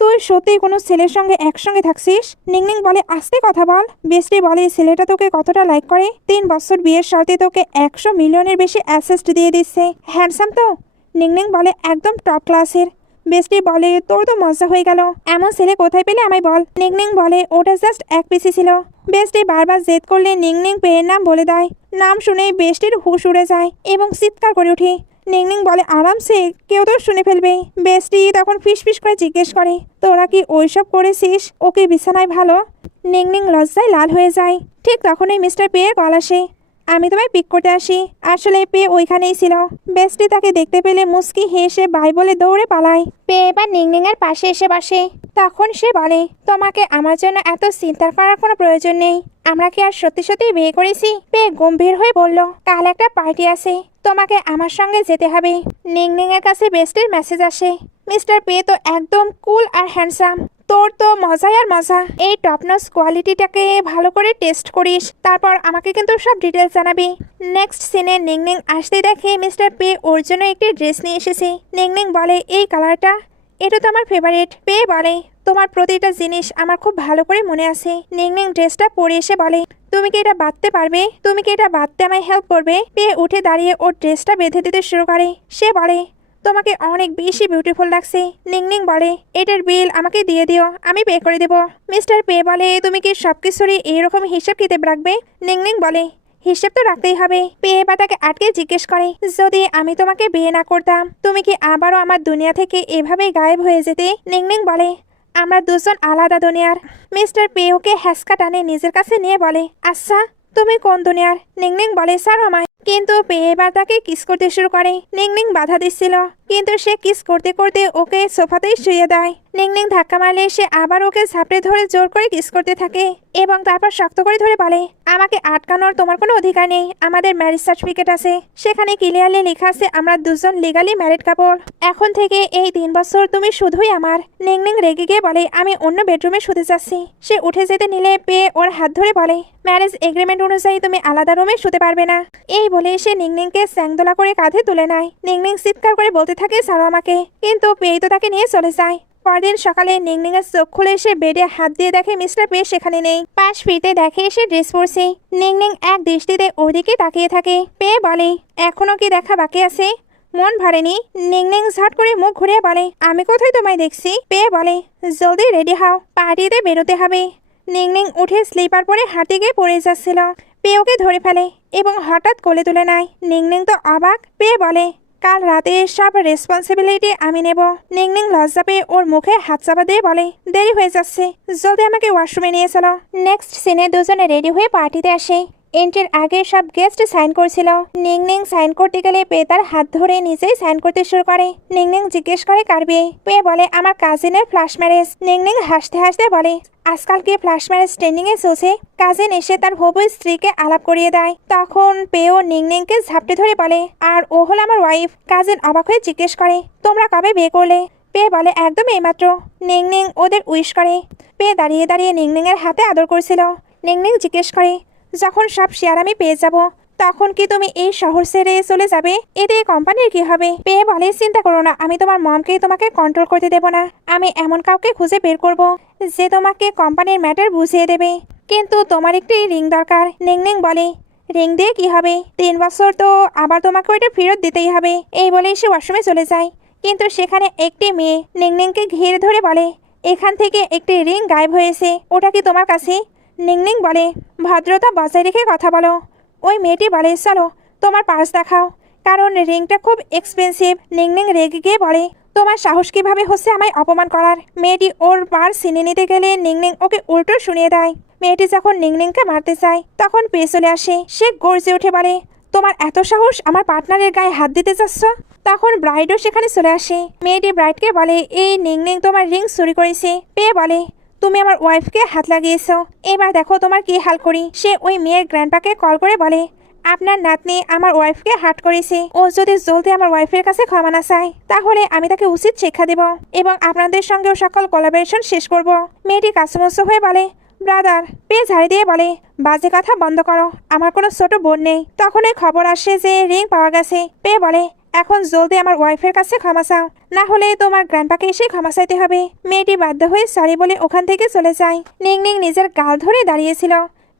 তুই সত্যি কোনো ছেলের সঙ্গে একসঙ্গে থাকছিস? নিংনিং বলে আস্তে কথা বল। বেস্টি বলে ছেলেটা তোকে কতটা লাইক করে, 3 বছর বিয়ের শর্তে তোকে 100 মিলিয়নের বেশি অ্যাসেস্ট দিয়ে দিচ্ছে। হ্যান্ডসাম তো? নিংনিং বলে একদম টপ ক্লাসের। বেস্টি বলে তোর তো মজা হয়ে গেল, এমন ছেলে কোথায় পেলে আমায় বল। নিংনিং বলে ওটা জাস্ট এক পিসি ছিল। বেস্টি বারবার জেদ করলে নিংনিং পেয়ের নাম বলে দেয়। নাম শুনেই বেস্টির হুশ উড়ে যায় এবং চিৎকার করে ওঠে। নিংনিং বলে আরামসে, কেউ তো শুনে ফেলবে। বেস্টি তখন ফিস ফিস করে জিজ্ঞেস করে তোরা কি ওইসব করেছিস? ওকে বিছানায় ভালো। নিংনিং লজ্জায় লাল হয়ে যায়। ঠিক তখনই মিস্টার পেয়ের কল আসে। আমি তোমায় পিক করতে আসি। আসলে পে ওইখানেই ছিল। বেস্টি তাকে দেখতে পেলে মুস্কি হেসে বাই বলে দৌড়ে পালায়। পে এবার নিংনিং এর পাশে এসে বসে। তখন সে বলে তোমাকে আমার জন্য এত চিন্তা করার কোনো প্রয়োজন নেই। আমরা কি আর সত্যি সত্যি বিয়ে করেছি? পে গম্ভীর হয়ে বলল কাল একটা পার্টি আছে, তোমাকে আমার সঙ্গে যেতে হবে। নিংনিং এর কাছে বেস্টির মেসেজ আসে। মিস্টার পে তো একদম কুল আর হ্যান্ডসাম। তোর তো মজাই আর মজা। এই টপনস কোয়ালিটিটাকে ভালো করে টেস্ট করিস, তারপর আমাকে কিন্তু সব ডিটেলস জানাবি। নেক্সট সিনে নিংনিং আসতে দেখে মিস্টার পে ওর জন্য একটি ড্রেস নিয়ে এসেছে। নিংনিং বলে এই কালারটা, এটা তো আমার ফেভারিট। পে বলে তোমার প্রতিটা জিনিস আমার খুব ভালো করে মনে আছে। নিংনিং ড্রেসটা পরে এসে বলে তুমি কি এটা বাঁধতে পারবে? তুমি কি এটা বাঁধতে আমায় হেল্প করবে? পে উঠে দাঁড়িয়ে ওর ড্রেসটা বেঁধে দিতে শুরু করে। সে বলে তোমাকে অনেক বেশি বিউটিফুল লাগছে। নিংনিং বলে এটার বিল আমাকে দিয়ে দিও, আমি পে করে দেব। মিস্টার পে বলে তুমি কি সবকিছুরই এইরকম হিসাব কিতাব রাখবে? নিংনিং বলে হিসেব তো রাখতেই হবে। পে এবার তাকে আটকে জিজ্ঞেস করে যদি আমি তোমাকে বিয়ে না করতাম তুমি কি আবারও আমার দুনিয়া থেকে এভাবেই গায়েব হয়ে যেতে? নিংনিং বলে আমরা দুজন আলাদা দুনিয়ার। মিস্টার পে ওকে হ্যাসকা টানে নিজের কাছে নিয়ে বলে আচ্ছা তুমি কোন দুনিয়ার? নিংনিং বলে স্যার আমায়। কিন্তু পে এবার তাকে কিস করতে শুরু করে। নিংনিং বাধা দিচ্ছিল, কিন্তু সে কিস করতে করতে ওকে সোফাতেই শুয়ে দেয়। নিংনিং ধাক্কা মারলে সে আবার ওকে ঝাপটে ধরে জোর করে কিস করতে থাকে এবং তারপর শক্ত করে ধরে বলে আমাকে আটকানোর তোমার কোনো অধিকার নেই। আমাদের ম্যারেজ সার্টিফিকেট আছে, সেখানে ক্লিয়ারলি লেখা আছে আমরা দুজন লিগালি ম্যারিড কাপল। এখন থেকে এই 3 বছর তুমি শুধুই আমার। নিংনিং রেগে গিয়ে বলে আমি অন্য বেডরুমে শুতে যাচ্ছি। সে উঠে যেতে নিলে পে ওর হাত ধরে বলে ম্যারেজ এগ্রিমেন্ট অনুযায়ী তুমি আলাদা রুমে শুতে পারবে না। এই বলে সে নিংনিংকে স্যাংদোলা করে কাঁধে তুলে নেয়। নিংনিং চিৎকার করে বলতে থাকে ছাড়ো আমাকে, কিন্তু পে তো তাকে নিয়ে চলে যায়। পরদিন সকালে নিংনিং এর চোখ খুলে এসে বেডে হাত দিয়ে দেখে মিস্টার পে সেখানে নেই। পাশ ফিরতে দেখে সে ড্রেস পরছে। নিংনিং এক দৃষ্টিতে ওদিকে তাকিয়ে থাকে। পে বলে এখনো কি দেখা বাকি আছে? মন ভরেনি। নিংনিং ঝট করে মুখ ঘুরিয়ে বলে আমি কোথায় তোমায় দেখছি? পে বলে জলদি রেডি হও, পার্টিতে বেরোতে হবে। নিংনিং উঠে স্লিপার পরে হাঁটতে গিয়ে পড়ে যাচ্ছিল। পে ওকে ধরে ফেলে এবং হঠাৎ কোলে তুলে নেয়। নিংনিং তো অবাক। পে বলে কাল রাতে সব রেসপন্সিবিলিটি আমি নেব। নিংনিং লজ্জা পেয়ে ওর মুখে হাত চাপা দিয়ে বলে দেরি হয়ে যাচ্ছে, জলদি আমাকে ওয়াশরুমে নিয়ে চলো। নেক্সট সিনে দুজনে রেডি হয়ে পার্টিতে আসে। এন্ট্রির আগে সব গেস্ট সাইন করছিল। নিংনিং সাইন করতে গেলে পে তার হাত ধরে নিজেই সাইন করতে শুরু করে। নিংনিং জিজ্ঞেস করে কার বিয়ে? পে বলে আমার কাজিনের ফ্ল্যাশ ম্যারেজ। নিংনিং হাসতে হাসতে বলে আজকাল কি ফ্ল্যাশ ম্যারেজ ট্রেন্ডিং এ চলছে? কাজিন এসে তার হবু স্ত্রীকে আলাপ করিয়ে দেয়। তখন পেও নিংনিংকে ঝাপটে ধরে বলে আর ও হলো আমার ওয়াইফ। কাজিন অবাক হয়ে জিজ্ঞেস করে তোমরা কবে বিয়ে করলে? পে বলে একদম এইমাত্র। নিংনিং ওদের উইশ করে। পে দাঁড়িয়ে দাঁড়িয়ে নিংনিং এর হাতে আদর করছিল। নিংনিং জিজ্ঞেস করে যখন সব শেয়ার আমি পেয়ে যাব তখন কি তুমি এই শহর ছেড়ে চলে যাবে? এতে কোম্পানির কি হবে? পে বলে চিন্তা করো না, আমি তোমার মমকে তোমাকে কন্ট্রোল করতে দেব না। আমি এমন কাউকে খুঁজে বের করব যে তোমাকে কোম্পানির ম্যাটার বুঝিয়ে দেবে। কিন্তু তোমার একটি রিং দরকার। নিংনিং বলে রিং দিয়ে কি হবে? 3 বছর তো আবার তোমাকে ওইটা ফেরত দিতেই হবে। এই বলেই সে ওয়াশরুমে চলে যায়। কিন্তু সেখানে একটি মেয়ে নিংনিংকে ঘিরে ধরে বলে এখান থেকে একটি রিং গায়েব হয়েছে, ওটা কি তোমার কাছে? নিংনিং বলে ভদ্রতা বজায় রেখে কথা বলো। ওই মেয়েটি বলে চলো তোমার পার্স দেখাও, কারণ রিংটা খুব এক্সপেন্সিভ। নিংনিং রেগে গিয়ে বলে তোমার সাহস কিভাবে হচ্ছে আমায় অপমান করার? মেয়েটি ওর পার্স ছিনে নিতে গেলে নিংনিং ওকে উল্টো শুনিয়ে দেয়। মেয়েটি যখন নিংনিংকে মারতে চায় তখন পে চলে আসে। সে গর্জে উঠে বলে তোমার এত সাহস আমার পার্টনারের গায়ে হাত দিতে চাচ্ছ? তখন ব্রাইডও সেখানে চলে আসে। মেয়েটি ব্রাইডকে বলে এই নিংনিং তোমার রিং চুরি করেছে। পে বলে তুমি আমার ওয়াইফকে হাত লাগিয়েছ, এবার দেখো তোমার কি হাল করি। সে ওই মেয়ের গ্র্যান্ডপাকে কল করে বলে আপনার নাতনি আমার ওয়াইফকে হার্ট করেছে। ও যদি জলদি আমার ওয়াইফের কাছে ক্ষমা না চায় তাহলে আমি তাকে উচিত শিক্ষা দেব এবং আপনাদের সঙ্গেও সকল কোলাবোরেশন শেষ করব। মেয়েটি কাছুমস্ত হয়ে বলে ব্রাদার। পে ঝাড়ি দিয়ে বলে বাজে কথা বন্ধ করো, আমার কোনো ছোট বোন নেই। তখন এই খবর আসে যে রিং পাওয়া গেছে। পে বলে এখন জলদি আমার ওয়াইফের কাছে ক্ষমা চাও, না হলে তোমার গ্র্যান্ডপাকে এসে ক্ষমা চাইতে হবে। মেয়েটি বাধ্য হয়ে সরি বলে ওখান থেকে চলে যায়। নিংনিং নিজের গাল ধরে দাঁড়িয়েছিল।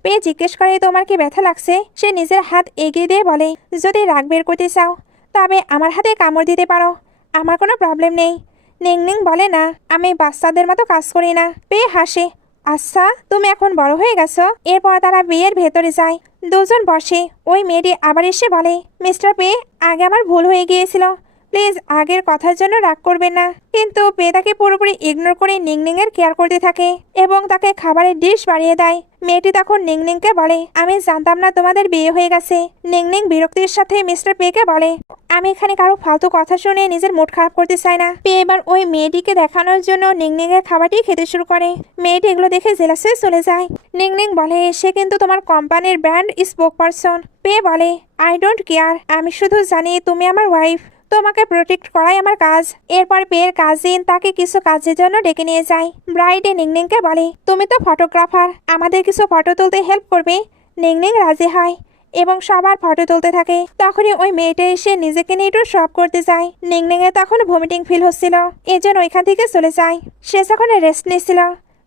পে জিজ্ঞেস করে তোমার কি ব্যথা লাগছে? সে নিজের হাত এগিয়ে দিয়ে বলে যদি রাগ বের করতে চাও তবে আমার হাতে কামড় দিতে পারো, আমার কোনো প্রবলেম নেই। নিংনিং বলে না, আমি বাচ্চাদের মতো কাজ করি না। পে হাসে আচ্ছা তুমি এখন বড় হয়ে গেছো। এরপর তারা বিয়ের ভেতরে যায়। দুজন বসে। ওই মেয়েটি আবার এসে বলে মিস্টার পে আগে আমার ভুল হয়ে গিয়েছিল, প্লিজ আগের কথার জন্য রাগ করবেন না। কিন্তু পে তাকে পুরোপুরি ইগনোর করে নিংনিং এর কেয়ার করতে থাকে এবং তাকে খাবারের ডিশ বাড়িয়ে দেয়। মেয়েটি তখন নিংনিংকে বলে আমি জানতাম না তোমাদের বিয়ে হয়ে গেছে। নিংনিং বিরক্তির সাথে মিস্টার পেকে বলে আমি এখানে কারো ফালতু কথা শুনে নিজের মুড খারাপ করতে চাই না। পে এবার ওই মেয়েটিকে দেখানোর জন্য নিংনিং এর খাবারটি খেতে শুরু করে। মেয়েটি এগুলো দেখে জেলাস হয়ে চলে যায়। নিংনিং বলে সে কিন্তু তোমার কোম্পানির ব্র্যান্ড স্পোক পারসন। পে বলে আই ডোন্ট কেয়ার, আমি শুধু জানি তুমি আমার ওয়াইফ, তোমাকে প্রোটেক্ট করাই আমার কাজ। এরপর পেয়ের কাজিন তাকে কিছু কাজের জন্য ডেকে নিয়ে যায়। ব্রাইডে নিংনিংকে বলে, তুমি তো ফটোগ্রাফার, আমাদের কিছু ফটো তুলতে হেল্প করবে। নিংনিং রাজি হয় এবং সবার ফটো তুলতে থাকে। তখনই ওই মেয়েটা এসে নিজেকে নিয়ে একটু শপ করতে যায়। নিংনিং এ তখন ভমিটিং ফিল হচ্ছিল, এজন্য ওইখান থেকে চলে যায়। সে যখন রেস্ট নিচ্ছিল,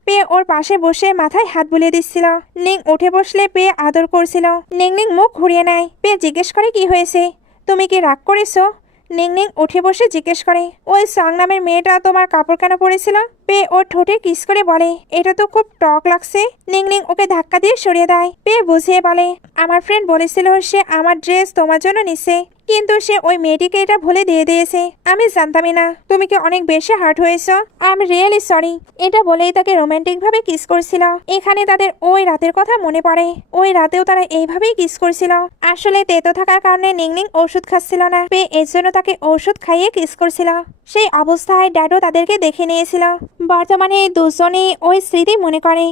পেয়ে ওর পাশে বসে মাথায় হাত বুলিয়ে দিচ্ছিল। নিং উঠে বসলে পেয়ে আদর করছিল। নিংনিং মুখ ঘুরিয়ে নেয়। পেয়ে জিজ্ঞেস করে, কি হয়েছে, তুমি কি রাগ করেছো? নিংনিং উঠে বসে জিজ্ঞেস করে, ওই সং নামের মেয়েটা তোমার কাপড় কেন পরেছিল? পেয়ে ওর ঠোঁটে কিস করে বলে, এটা তো খুব টক লাগছে। নিংনিং ওকে ধাক্কা দিয়ে সরিয়ে দেয়। পেয়ে বুঝিয়ে বলে, আমার ফ্রেন্ড বলেছিল সে আমার ড্রেস তোমার জন্য নিছে, কিন্তু সে ওই মেয়েটিকে এটা ভুলে দিয়ে দিয়েছে। আমি জানতামই না। তুমি কি অনেক বেশি হার্ট হয়েছো? I am really sorry. এটা বলেই তাকে রোমান্টিক ভাবে কিস করছিল। এখানে তাদের ওই রাতের কথা মনে পড়ে। ওই রাতেও তারা এইভাবেই কিস করছিল। আসলে তেতো থাকার কারণে নিংনিং ওষুধ খাচ্ছিল না, পেয়ে এর জন্য তাকে ওষুধ খাইয়ে কিস করছিল। সেই অবস্থায় ড্যাডও তাদেরকে দেখে নিয়েছিল। বর্তমানে দুজনেই ওই স্মৃতি মনে করে,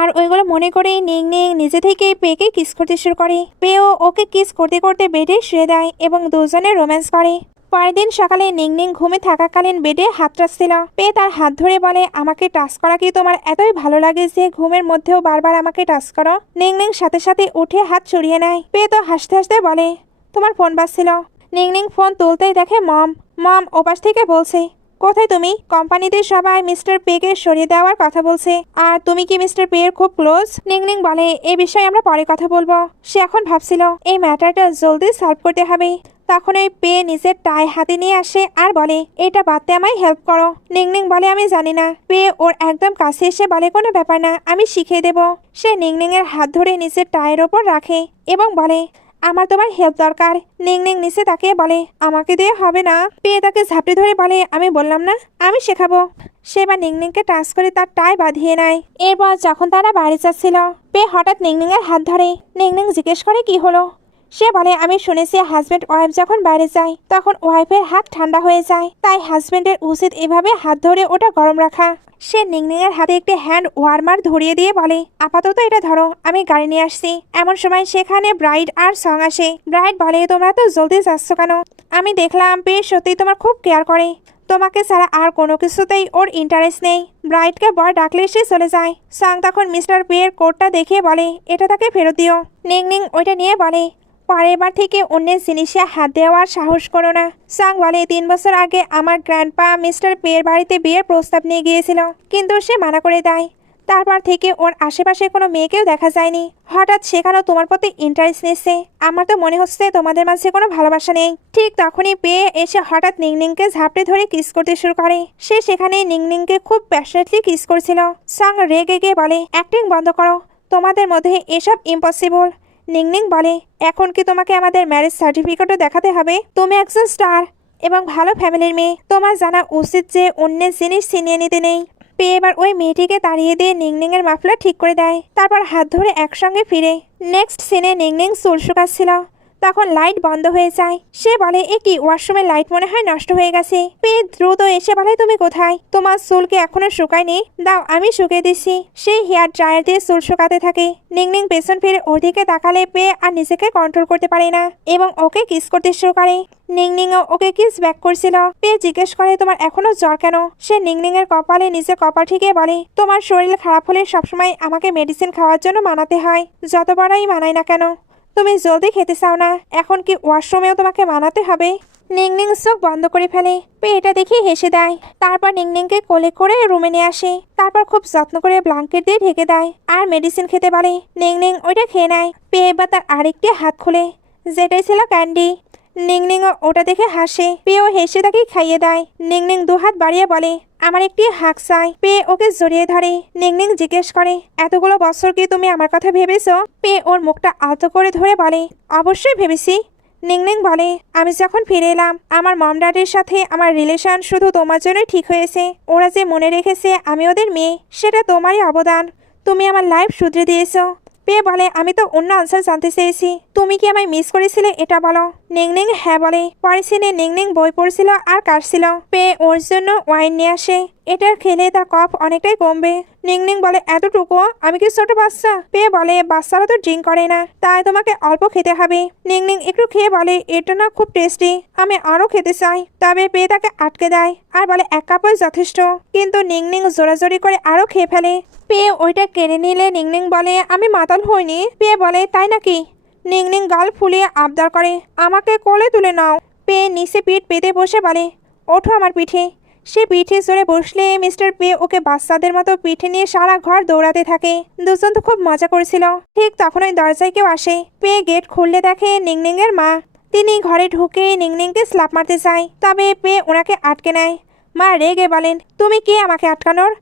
আর ওইগুলো মনে করে নিংনিং নিজে থেকে পেকে কিস করতে শুরু করে। পেও ওকে কিস করতে করতে বেডে শুয়ে দেয় এবং দুজনে রোম্যান্স করে। পরের দিন সকালে নিংনিং ঘুমে থাকাকালীন বেডে হাত টাচছিল। পে তার হাত ধরে বলে, আমাকে টাচ করা কি তোমার এতই ভালো লাগে যে ঘুমের মধ্যেও বারবার আমাকে টাচ করো? নিংনিং সাথে সাথে উঠে হাত সরিয়ে নেয়। পে তো হাসতে হাসতে বলে, তোমার ফোন বাজছিল। নিংনিং ফোন তুলতেই দেখে মম ওপাশ থেকে বলছে, কোথায় তুমি? কোম্পানিতে সবাই মিস্টার পেকে সরিয়ে দেওয়ার কথা বলছে, আর তুমি কি মিস্টার পে এর খুব ক্লোজ? নিংনিং বলে, এই বিষয়ে আমরা পরে কথা বলবো। সে এখন ভাবছিল এই ম্যাটারটা জলদি সলভ করতে হবে। তখন ওই পে নিজের টাই হাতে নিয়ে আসে আর বলে, এটা বাদতে আমায় হেল্প করো। নিংনিং বলে, আমি জানি না। পে ওর একদম কাছে এসে বলে, কোনো ব্যাপার না, আমি শিখিয়ে দেব। সে নিংনিং এর হাত ধরে নিজের টায়ের ওপর রাখে এবং বলে, আমার তোমার হেল্প দরকার। নিংনিং নিচে তাকে বলে, আমাকে দিয়ে হবে না। পেয়ে তাকে ঝাপটে ধরে বলে, আমি বললাম না আমি শেখাবো। সে বা নিংনিংকে টাচ করে তার টাই বাঁধিয়ে নেয়। এরপর যখন তারা বাড়ি যাচ্ছিল, পে হঠাৎ নিংনিং এর হাত ধরে। নিংনিং জিজ্ঞেস করে, কি হলো? সে বলে, আমি শুনেছি হাজব্যান্ড ওয়াইফ যখন বাইরে যায় তখন ওয়াইফের হাত ঠান্ডা হয়ে যায়, তাই হাজব্যান্ডের উচিত এভাবে হাত ধরে ওটা গরম রাখা। সে নিংনিং এর হাতে একটি হ্যান্ড ওয়ার্মার ধরিয়ে দিয়ে বলে, আপাতত এটা ধরো, আমি গাড়ি নিয়ে আসছি। এমন সময় সেখানে ব্রাইড আর সং আসে। ব্রাইড বলে, তোমরা তো জলদি যাচ্ছ কেন? আমি দেখলাম পে সত্যি তোমার খুব কেয়ার করে, তোমাকে ছাড়া আর কোনো কিছুতেই ওর ইন্টারেস্ট নেই। ব্রাইডকে বর ডাকলে সে চলে যায়। সং তখন মিস্টার পে এর কোটটা দেখিয়ে বলে, এটা তাকে ফেরত দিও। নিংনিং ওইটা নিয়ে বলে, পরের বার থেকে অন্যের জিনিসে হাত দেওয়ার সাহস করো না। সং বলে, 3 বছর আগে আমার গ্র্যান্ডপা মিস্টার পের বাড়িতে বিয়ের প্রস্তাব নিয়ে গিয়েছিল, কিন্তু সে মানা করে দেয়। তারপর থেকে ওর আশেপাশে কোনো মেয়েকেও দেখা যায়নি। হঠাৎ সেখানেও তোমার প্রতি ইন্টারেস্ট নিচ্ছে। আমার তো মনে হচ্ছে তোমাদের মাঝে কোনো ভালোবাসা নেই। ঠিক তখনই পেয়ে এসে হঠাৎ নিংনিংকে ঝাপটে ধরে কিস করতে শুরু করে। সে সেখানে নিংনিংকে খুব প্যাশনেটলি কিস করছিল। সং রেগে গিয়ে বলে, অ্যাক্টিং বন্ধ করো, তোমাদের মধ্যে এসব ইম্পসিবল। নিংনিং বলে, এখন কি তোমাকে আমাদের ম্যারেজ সার্টিফিকেটও দেখাতে হবে? তুমি একজন স্টার এবং ভালো ফ্যামিলির মেয়ে, তোমার জানা উচিত যে অন্যের জিনিস ছিনিয়ে নিতে নেই। পেয়ে এবার ওই মেয়েটিকে তাড়িয়ে দিয়ে নিংনিং এর মাফলার ঠিক করে দেয়। তারপর হাত ধরে একসঙ্গে ফিরে। নেক্সট সিনে নিংনিং চুল শুকাচ্ছিল, তখন লাইট বন্ধ হয়ে যায়। সে বলে, এ কি, ওয়াশরুমের লাইট মনে হয় নষ্ট হয়ে গেছে। পেয়ে দ্রুত এসে বলে, তুমি কোথায়? তোমার চুলকে এখনো শুকায়নি? দাও আমি শুকিয়ে দিচ্ছি। সেই হেয়ার ড্রায়ার দিয়ে চুল শুকাতে থাকে। নিংনিং পেছন ফিরে ওর দিকে তাকালে পেয়ে আর নিজেকে কন্ট্রোল করতে পারে না এবং ওকে কিস করতে শুরু করে। নিংনিংও ওকে কিস ব্যাক করছিল। পেয়ে জিজ্ঞেস করে, তোমার এখনো জ্বর কেন? সে নিংনিং এর কপালে নিজের কপাল ঠিকিয়ে বলে, তোমার শরীর খারাপ হলে সবসময় আমাকে মেডিসিন খাওয়ার জন্য মানাতে হয়, যতবারই মানাই না কেন। তুমি জলদি খেতে চাও না, এখন কি ওয়াশরুমেও তোমাকে মানাতে হবে? নিংনিং চোখ বন্ধ করে ফেলে। পে এটা দেখে হেসে দেয়। তারপর নিংনিংকে কোলে করে রুমে নিয়ে আসে। তারপর খুব যত্ন করে ব্ল্যাঙ্কেট দিয়ে ঢেকে দেয় আর মেডিসিন খেতে বলে। নিংনিং ওইটা খেয়ে নেয়। পে এবার তার আরেকটি হাত খুলে, যেটাই ছিল ক্যান্ডি। নিংনিংও ওটা দেখে হাসে। পেও হেসে তাকে খাইয়ে দেয়। নিংনিং 2 হাত বাড়িয়ে বলে, আমার একটি হাক চাই। পে ওকে জড়িয়ে ধরে। নিংনিং জিজ্ঞেস করে, এতগুলো বছর কি তুমি আমার কথা ভেবেছো? পে ওর মুখটা আলতো করে ধরে বলে, অবশ্যই ভেবেছি। নিংনিং বলে, আমি যখন ফিরে এলাম আমার মম ড্যাডির সাথে আমার রিলেশন শুধু তোমার জন্যই ঠিক হয়েছে। ওরা যে মনে রেখেছে আমি ওদের মেয়ে, সেটা তোমারই অবদান। তুমি আমার লাইফ শুধরে দিয়েছো। পে বলে, আমি তো অন্য আনসার জানতে চেয়েছি। তুমি কি আমায় মিস করেছিলে এটা বলো। নিংনিং হ্যাঁ বলে। পরে সিনে নিংনিং বই পড়ছিল আর কাশছিল। পে ওর জন্য ওয়াইন নিয়ে আসে। এটার খেলে তার কফ অনেকটাই কমবে। নিংনিং বলে এতটুকু? আমি কি ছোট বাচ্চা? পে বলে বাচ্চারা তো ড্রিঙ্ক করে না, তাই তোমাকে অল্প খেতে হবে। নিংনিং একটু খেয়ে বলে এটা না খুব টেস্টি, আমি আরো খেতে চাই। তবে পে তাকে আটকে দেয় আর বলে এক কাপই যথেষ্ট। কিন্তু নিংনিং জোরাজোরি করে আরো খেয়ে ফেলে। পে ওইটা কেড়ে নিলে নিংনিং বলে আমি মাতাল হইনি। পে বলে তাই নাকি? নিংনিং গাল ফুলিয়ে আবদার করে আমাকে কোলে তুলে নাও। পে নিচে পিঠ পেতে বসে বলে ওঠো আমার পিঠে। সে পিঠে চড়ে বসলে মিস্টার পে ওকে বাচ্চাদের মতো পিঠে নিয়ে সারা ঘর দৌড়াতে থাকে। দুজন তো খুব মজা করছিল। ঠিক তখনই দরজায় কেউ আসে। পে গেট খুললে দেখে নিংনিং এর মা। তিনি ঘরে ঢুকে নিংনিংকে স্ল্যাপ মারতে চায়, তবে পে ওনাকে আটকে নেয়। মা রেগে বলেন তুমি কে আমাকে আটকানোর?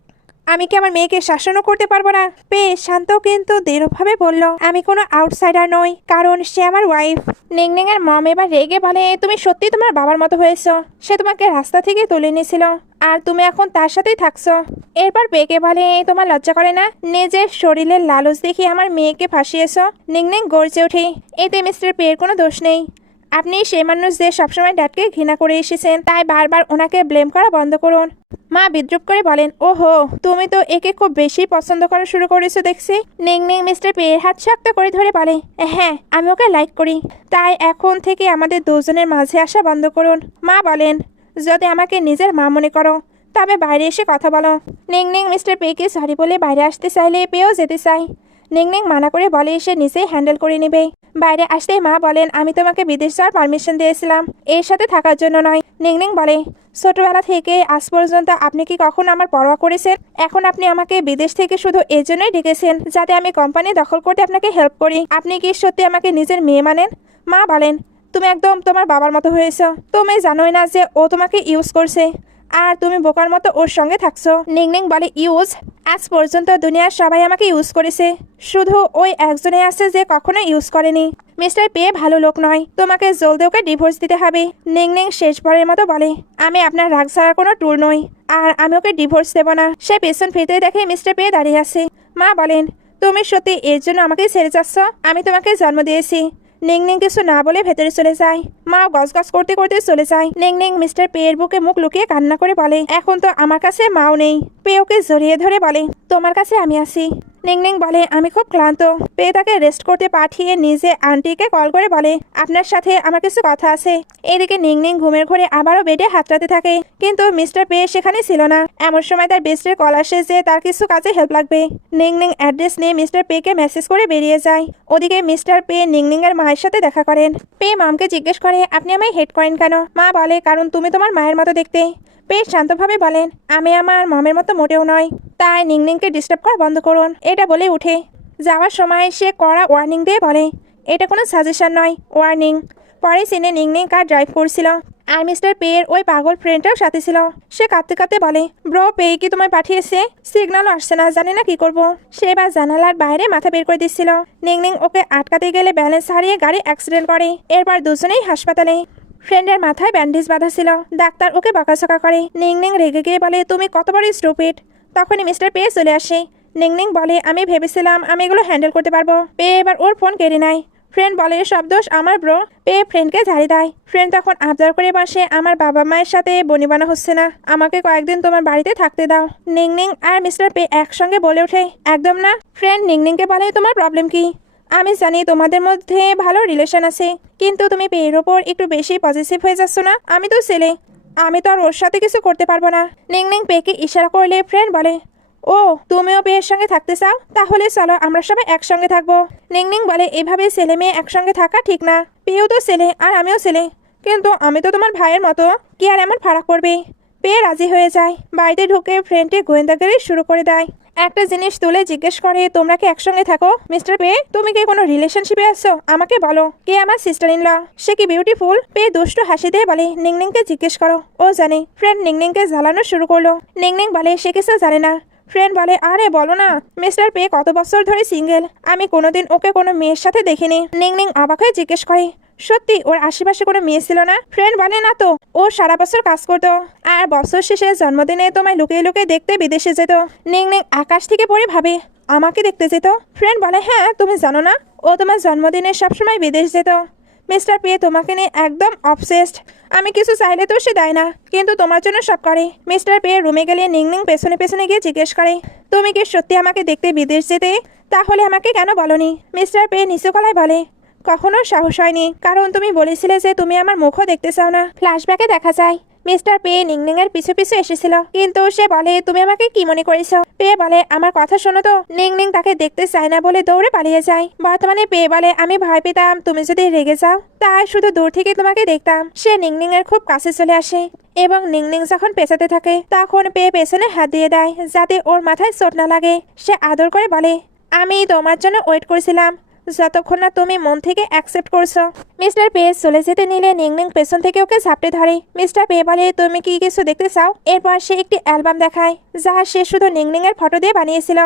আমি কি আমার মেয়েকে শাসনও করতে পারবো না? পে শান্ত কিন্তু দৃঢ়ভাবে বলল আমি কোনো আউটসাইডার নই, কারণ সে আমার ওয়াইফ। নিংনিং এর মম এবার রেগে বলে তুমি সত্যি তোমার বাবার মতো হয়েছো। সে তোমাকে রাস্তা থেকে তুলে নিয়েছিল আর তুমি এখন তার সাথেই থাকছো। এরপর পেকে বলে তোমার লজ্জা করে না? নিজের শরীরের লালচ দেখিয়ে আমার মেয়েকে ফাঁসিয়েছো। নিংনিং গর্জে ওঠে এতে মিস্টার পের কোনো দোষ নেই। আপনি সেই মানুষ যে সবসময় ড্যাডকে ঘৃণা করে এসেছেন, তাই বারবার ওনাকে ব্লেম করা বন্ধ করুন। মা বিদ্রুপ করে বলেন ওহো, তুমি তো একে খুব বেশি পছন্দ করা শুরু করেছো দেখছি। নিংনিং মিস্টার পেয়ের হাত শক্ত করে ধরে বলে হ্যাঁ আমি ওকে লাইক করি, তাই এখন থেকে আমাদের দুজনের মাঝে আসা বন্ধ করুন। মা বলেন যদি আমাকে নিজের মা মনে করো তবে বাইরে এসে কথা বলো। নিংনিং মিস্টার পেকে সরি বলে বাইরে আসতে চাইলে পেয়েও যেতে চায়। নিংনিং মানা করে বলে সে নিজেই হ্যান্ডেল করে নেবে। বাইরে আসতেই মা বলেন আমি তোমাকে বিদেশ যাওয়ার পারমিশন দিয়েছিলাম, এর সাথে থাকার জন্য নয়। নিংনিং বলে ছোটবেলা থেকে আজ পর্যন্ত আপনি কি কখনো আমার পরোয়া করেছেন? এখন আপনি আমাকে বিদেশ থেকে শুধু এই জন্যই ডেকেছেন যাতে আমি কোম্পানি দখল করতে আপনাকে হেল্প করি। আপনি কি সত্যি আমাকে নিজের মেয়ে মানেন? মা বলেন তুমি একদম তোমার বাবার মতো হয়েছ। তুমি জানোই না যে ও তোমাকে ইউজ করছে আর তুমি বোকার মতো ওর সঙ্গে থাকছো। নিংনিং বলে ইউজ? আজ পর্যন্ত দুনিয়ার সবাই আমাকে ইউজ করেছে, শুধু ওই একজনে আছে যে কখনো ইউজ করেনি। মিস্টার পে ভালো লোক নয়, তোমাকে জলদি ওকে ডিভোর্স দিতে হবে। নিংনিং শেষবারের মতো বলে আমি আপনার রাগ ছাড়ার কোনো টুল নই আর আমি ওকে ডিভোর্স দেব না। সে পেছন ফিরতে দেখে মিস্টার পে দাঁড়িয়ে আছে। মা বলেন তুমি সত্যি এর জন্য আমাকে ছেড়ে যাচ্ছ? আমি তোমাকে জন্ম দিয়েছি। নিংনিং কিছু না বলে ভেতরে চলে যায়। মা গজগজ করতে করতে চলে যায়। নিংনিং মিস্টার পেয়ের বুকে মুখ লুকিয়ে কান্না করে বলে এখন তো আমার কাছে মাও নেই। পে ওকে জড়িয়ে ধরে বলে তোমার কাছে আমি আছি। নিংনিং বলে আমি খুব ক্লান্ত। পে তাকে রেস্ট করতে পাঠিয়ে নিজে আন্টিকে কল করে বলে আপনার সাথে আমার কিছু কথা আছে। এদিকে নিংনিং ঘুমের ঘরে আবারও বেডে হাতড়াতে থাকে, কিন্তু মিস্টার পে সেখানে ছিল না। এমন সময় তার বেস্টের কল আসে যে তার কিছু কাজে হেল্প লাগবে। নিংনিং অ্যাড্রেস নিয়ে মিস্টার পেকে মেসেজ করে বেরিয়ে যায়। ওদিকে মিস্টার পে নিংনিং এর মায়ের সাথে দেখা করেন। পে মামকে জিজ্ঞেস করে আপনি আমায় হেট করেন কেন? মা বলে কারণ তুমি তোমার মায়ের মতো দেখতে। পে শান্তভাবে বলেন আমি আমার মমের মতো মোটেও নয়, তাই নিংনিংকে ডিস্টার্ব করা বন্ধ করুন। এটা বলে উঠে যাওয়ার সময় সে কড়া ওয়ার্নিং দিয়ে বলে এটা কোনো সাজেশন নয়, ওয়ার্নিং। পরে সিনে নিংনিং কার ড্রাইভ করছিল আর মিস্টার পেয়ের ওই পাগল ফ্রেন্ডটাও সাথে ছিল। সে কাঁদতে কাঁদতে বলে ব্রো পে কি তোমায় পাঠিয়েছে? সিগন্যালও আসছে না, জানি না কি করব। সে এবার জানালার বাইরে মাথা বের করে দিচ্ছিল। নিংনিং ওকে আটকাতে গেলে ব্যালেন্স হারিয়ে গাড়ি অ্যাক্সিডেন্ট করে। এরপর দুজনেই হাসপাতালে। ফ্রেন্ডের মাথায় ব্যান্ডেজ বাঁধা ছিল। ডাক্তার ওকে বকাঝকা করে। নিংনিং রেগে গিয়ে বলে তুমি কত বড় স্টুপিড। তখনই মিস্টার পে চলে আসে। নিংনিং বলে আমি ভেবেছিলাম আমি এগুলো হ্যান্ডেল করতে পারবো। পে এবার ওর ফোন কেড়ে নেয়। ফ্রেন্ড বলে সব দোষ আমার ব্রো। পে ফ্রেন্ডকে ঝাড়ি দেয়। ফ্রেন্ড তখন আবদার করে বসে আমার বাবা মায়ের সাথে বনিবানা হচ্ছে না, আমাকে কয়েকদিন তোমার বাড়িতে থাকতে দাও। নিংনিং আর মিস্টার পে একসঙ্গে বলে ওঠে একদম না। ফ্রেন্ড নিংনিংকে বলে তোমার প্রবলেম কি? আমি জানি তোমাদের মধ্যে ভালো রিলেশন আছে, কিন্তু তুমি পেয়ের ওপর একটু বেশি পজিটিভ হয়ে যাচ্ছ না? আমি তো ছেলে, আমি তো আর ওর সাথে কিছু করতে পারবো না। নিংনিং পেকে ইশারা করলে ফ্রেন্ড বলে ও তুমিও পেয়ের সঙ্গে থাকতে চাও? তাহলে চলো আমরা সবাই একসঙ্গে থাকবো। নিংনিং বলে এভাবে ছেলে মেয়ে একসঙ্গে থাকা ঠিক না। পেয়েও তো ছেলে আর আমিও ছেলে, কিন্তু আমি তো তোমার ভাইয়ের মতো, কি আর এমন ফারাক করবে? পেয়ে রাজি হয়ে যায়। বাড়িতে ঢুকে ফ্রেন্ডে গোয়েন্দাগিরি শুরু করে দেয়। একটা জিনিস তুলে জিজ্ঞেস করে তোমরা কি একসঙ্গে থাকো? মিস্টার পে তুমি কি কোনো রিলেশনশিপে আছো? আমাকে বলো। কে আমার সিস্টার ইন ল? সে কি বিউটিফুল? পে দুষ্টু হাসি দিয়ে বলে নিংনিংকে জিজ্ঞেস করো, ও জানে। ফ্রেন্ড নিংনিংকে জ্বালানো শুরু করলো। নিংনিং বলে সে কিছু জানে না। ফ্রেন্ড বলে আরে বলো না, মিস্টার পে কত বছর ধরে সিঙ্গেল, আমি কোনোদিন ওকে কোনো মেয়ের সাথে দেখিনি। নিংনিং অবাক হয়ে জিজ্ঞেস করে সত্যি ওর আশেপাশে কোনো মেয়ে ছিল না? ফ্রেন্ড বলে না তো, ও সারা বছর কাজ করতো আর বছর শেষে জন্মদিনে তোমায় লুকিয়ে লুকিয়ে দেখতে বিদেশে যেত। নিংনিং আকাশ থেকে পড়ে ভাবে আমাকে দেখতে যেত? ফ্রেন্ড বলে হ্যাঁ তুমি জানো না, ও তোমার জন্মদিনে সবসময় বিদেশ যেত। মিস্টার পে তোমাকে নিয়ে একদম অবসেসড। আমি কিছু চাইলে তো সে দেয় না, কিন্তু তোমার জন্য সব করে। মিস্টার পে রুমে গেলে নিংনিং পেছনে পেছনে গিয়ে জিজ্ঞেস করে, তুমি কি সত্যি আমাকে দেখতে বিদেশ যেতে? তাহলে আমাকে কেন বলনি? মিস্টার পে নিচু গলায় বলে, কখনো সাহস হয়নি, কারণ তুমি বলেছিলে যে তুমি আমার মুখও দেখতে চাও না। ফ্ল্যাশব্যাকে দেখা যায় মিস্টার পে নিংনিং এর পিছু পিছু এসেছিল, কিন্তু সে বলে, তুমি আমাকে কি মনে করেছ? পে বলে, আমার কথা শোনো তো। নিংনিং তাকে দেখতে চায় না বলে দৌড়ে পালিয়ে যায়। বর্তমানে পে বলে, আমি ভয় পেতাম তুমি যদি রেগে যাও, তাই শুধু দূর থেকে তোমাকে দেখতাম। সে নিংনিং এর খুব কাছে চলে আসে এবং নিংনিং যখন পেছাতে থাকে তখন পে পেছনে হাত দিয়ে দেয় যাতে ওর মাথায় চোট না লাগে। সে আদর করে বলে, আমি তোমার জন্য ওয়েট করছিলাম যতক্ষণ না তুমি মন থেকে অ্যাকসেপ্ট করছো। মিস্টার পে চলে যেতে নিলে নিংনিং পেছন থেকে ওকে ঝাপটে ধরে। মিস্টার পে বলে, তুমি কি কিছু দেখতে চাও? এরপর সে একটি অ্যালবাম দেখায় যা সে শুধু নিংনিং এর ফটো দিয়ে বানিয়েছিল।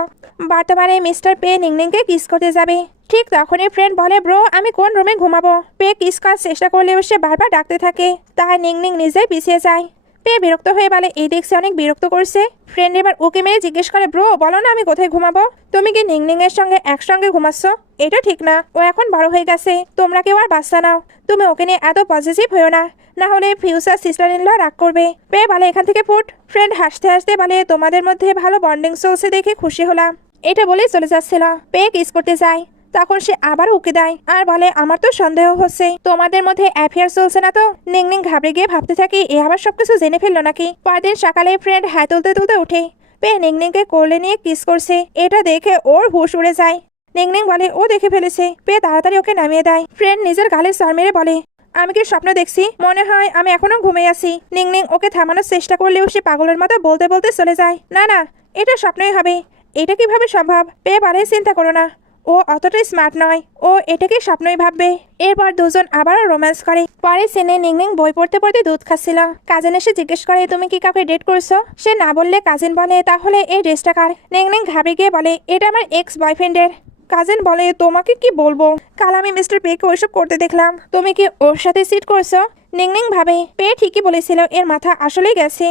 বর্তমানে মিস্টার পে নিংনিংকে কিস করতে যাবে, ঠিক তখনই ফ্রেন্ড বলে, ব্রো আমি কোন রুমে ঘুমাবো? পে কিস করার চেষ্টা করলেও সে বারবার ডাকতে থাকে, তাই নিংনিং নিজেই পিছিয়ে যায়। পে বিরক্ত হয়ে বলে, এই দেখছে অনেক বিরক্ত করছে। ফ্রেন্ড এবার ওকে মেরে জিজ্ঞেস করে, ব্রো বলো না আমি কোথায় ঘুমাবো? তুমি কি নিংনিং এর সঙ্গে একসঙ্গে ঘুমাচ্ছ? এটা ঠিক না, ও এখন বড় হয়ে গেছে, তোমরা কেউ আর বাচ্চা নাও। তুমি ওকে নিয়ে এত পজিটিভ হয়েও না, না হলে ফিউচার সিস্টার ইন ল রাগ করবে। পে বলে, এখান থেকে ফুট। ফ্রেন্ড হাসতে হাসতে বলে, তোমাদের মধ্যে ভালো বন্ডিং চলছে দেখে খুশি হলাম। এটা বলেই চলে যাচ্ছিল। পে কিস করতে যায়, তখন সে আবার উকি দেয় আর বলে, আমার তো সন্দেহ হচ্ছে তোমাদের মধ্যে অ্যাফেয়ার চলছে না তো? নিংনিং ঘাবড়ে গিয়ে ভাবতে থাকে, এ আবার সবকিছু জেনে ফেললো নাকি। পরদিন সকালে ফ্রেন্ড হাই তুলতে তুলতে উঠে পে নিংনিংকে কোলে নিয়ে কিস করছে। এটা দেখে ওর হুশ উড়ে যায়। নিংনিং বলে, ও দেখে ফেলেছে। পে তাড়াতাড়ি ওকে নামিয়ে দেয়। ফ্রেন্ড নিজের গালে সর মেরে বলে, আমি কি স্বপ্ন দেখছি? মনে হয় আমি এখনো ঘুমিয়ে আছি। নিংনিং ওকে থামানোর চেষ্টা করলেও সে পাগলের মতো বলতে বলতে চলে যায়, না না এটা স্বপ্নই হবে। এটা কিভাবে সম্ভব? পে বলে, চিন্তা করো না, ও অতটাই স্মার্ট নয়, ও এটাকে স্বপ্নই ভাববে। এরপর দুজন আবারও রোম্যান্স করে। পরে সিনে নিংনিং বই পড়তে পড়তে দুধ খাচ্ছিল। কাজিন এসে জিজ্ঞেস করে, তুমি কি কাউকে ডেট করছো? সে না বললে কাজিন বলে, তাহলে এই ড্রেসটা কার? নিংনিং ঘাবড়ে গিয়ে বলে, এটা আমার এক্স বয়ফ্রেন্ডের। কাজিন বলে, তোমাকে কি বলবো, কাল আমি মিস্টার পেকে ওইসব করতে দেখলাম। তুমি কি ওর সাথে সিট করছো? নিংনিং ভাবে পে ঠিকই বলেছিল, এর মাথা আসলেই গেছে।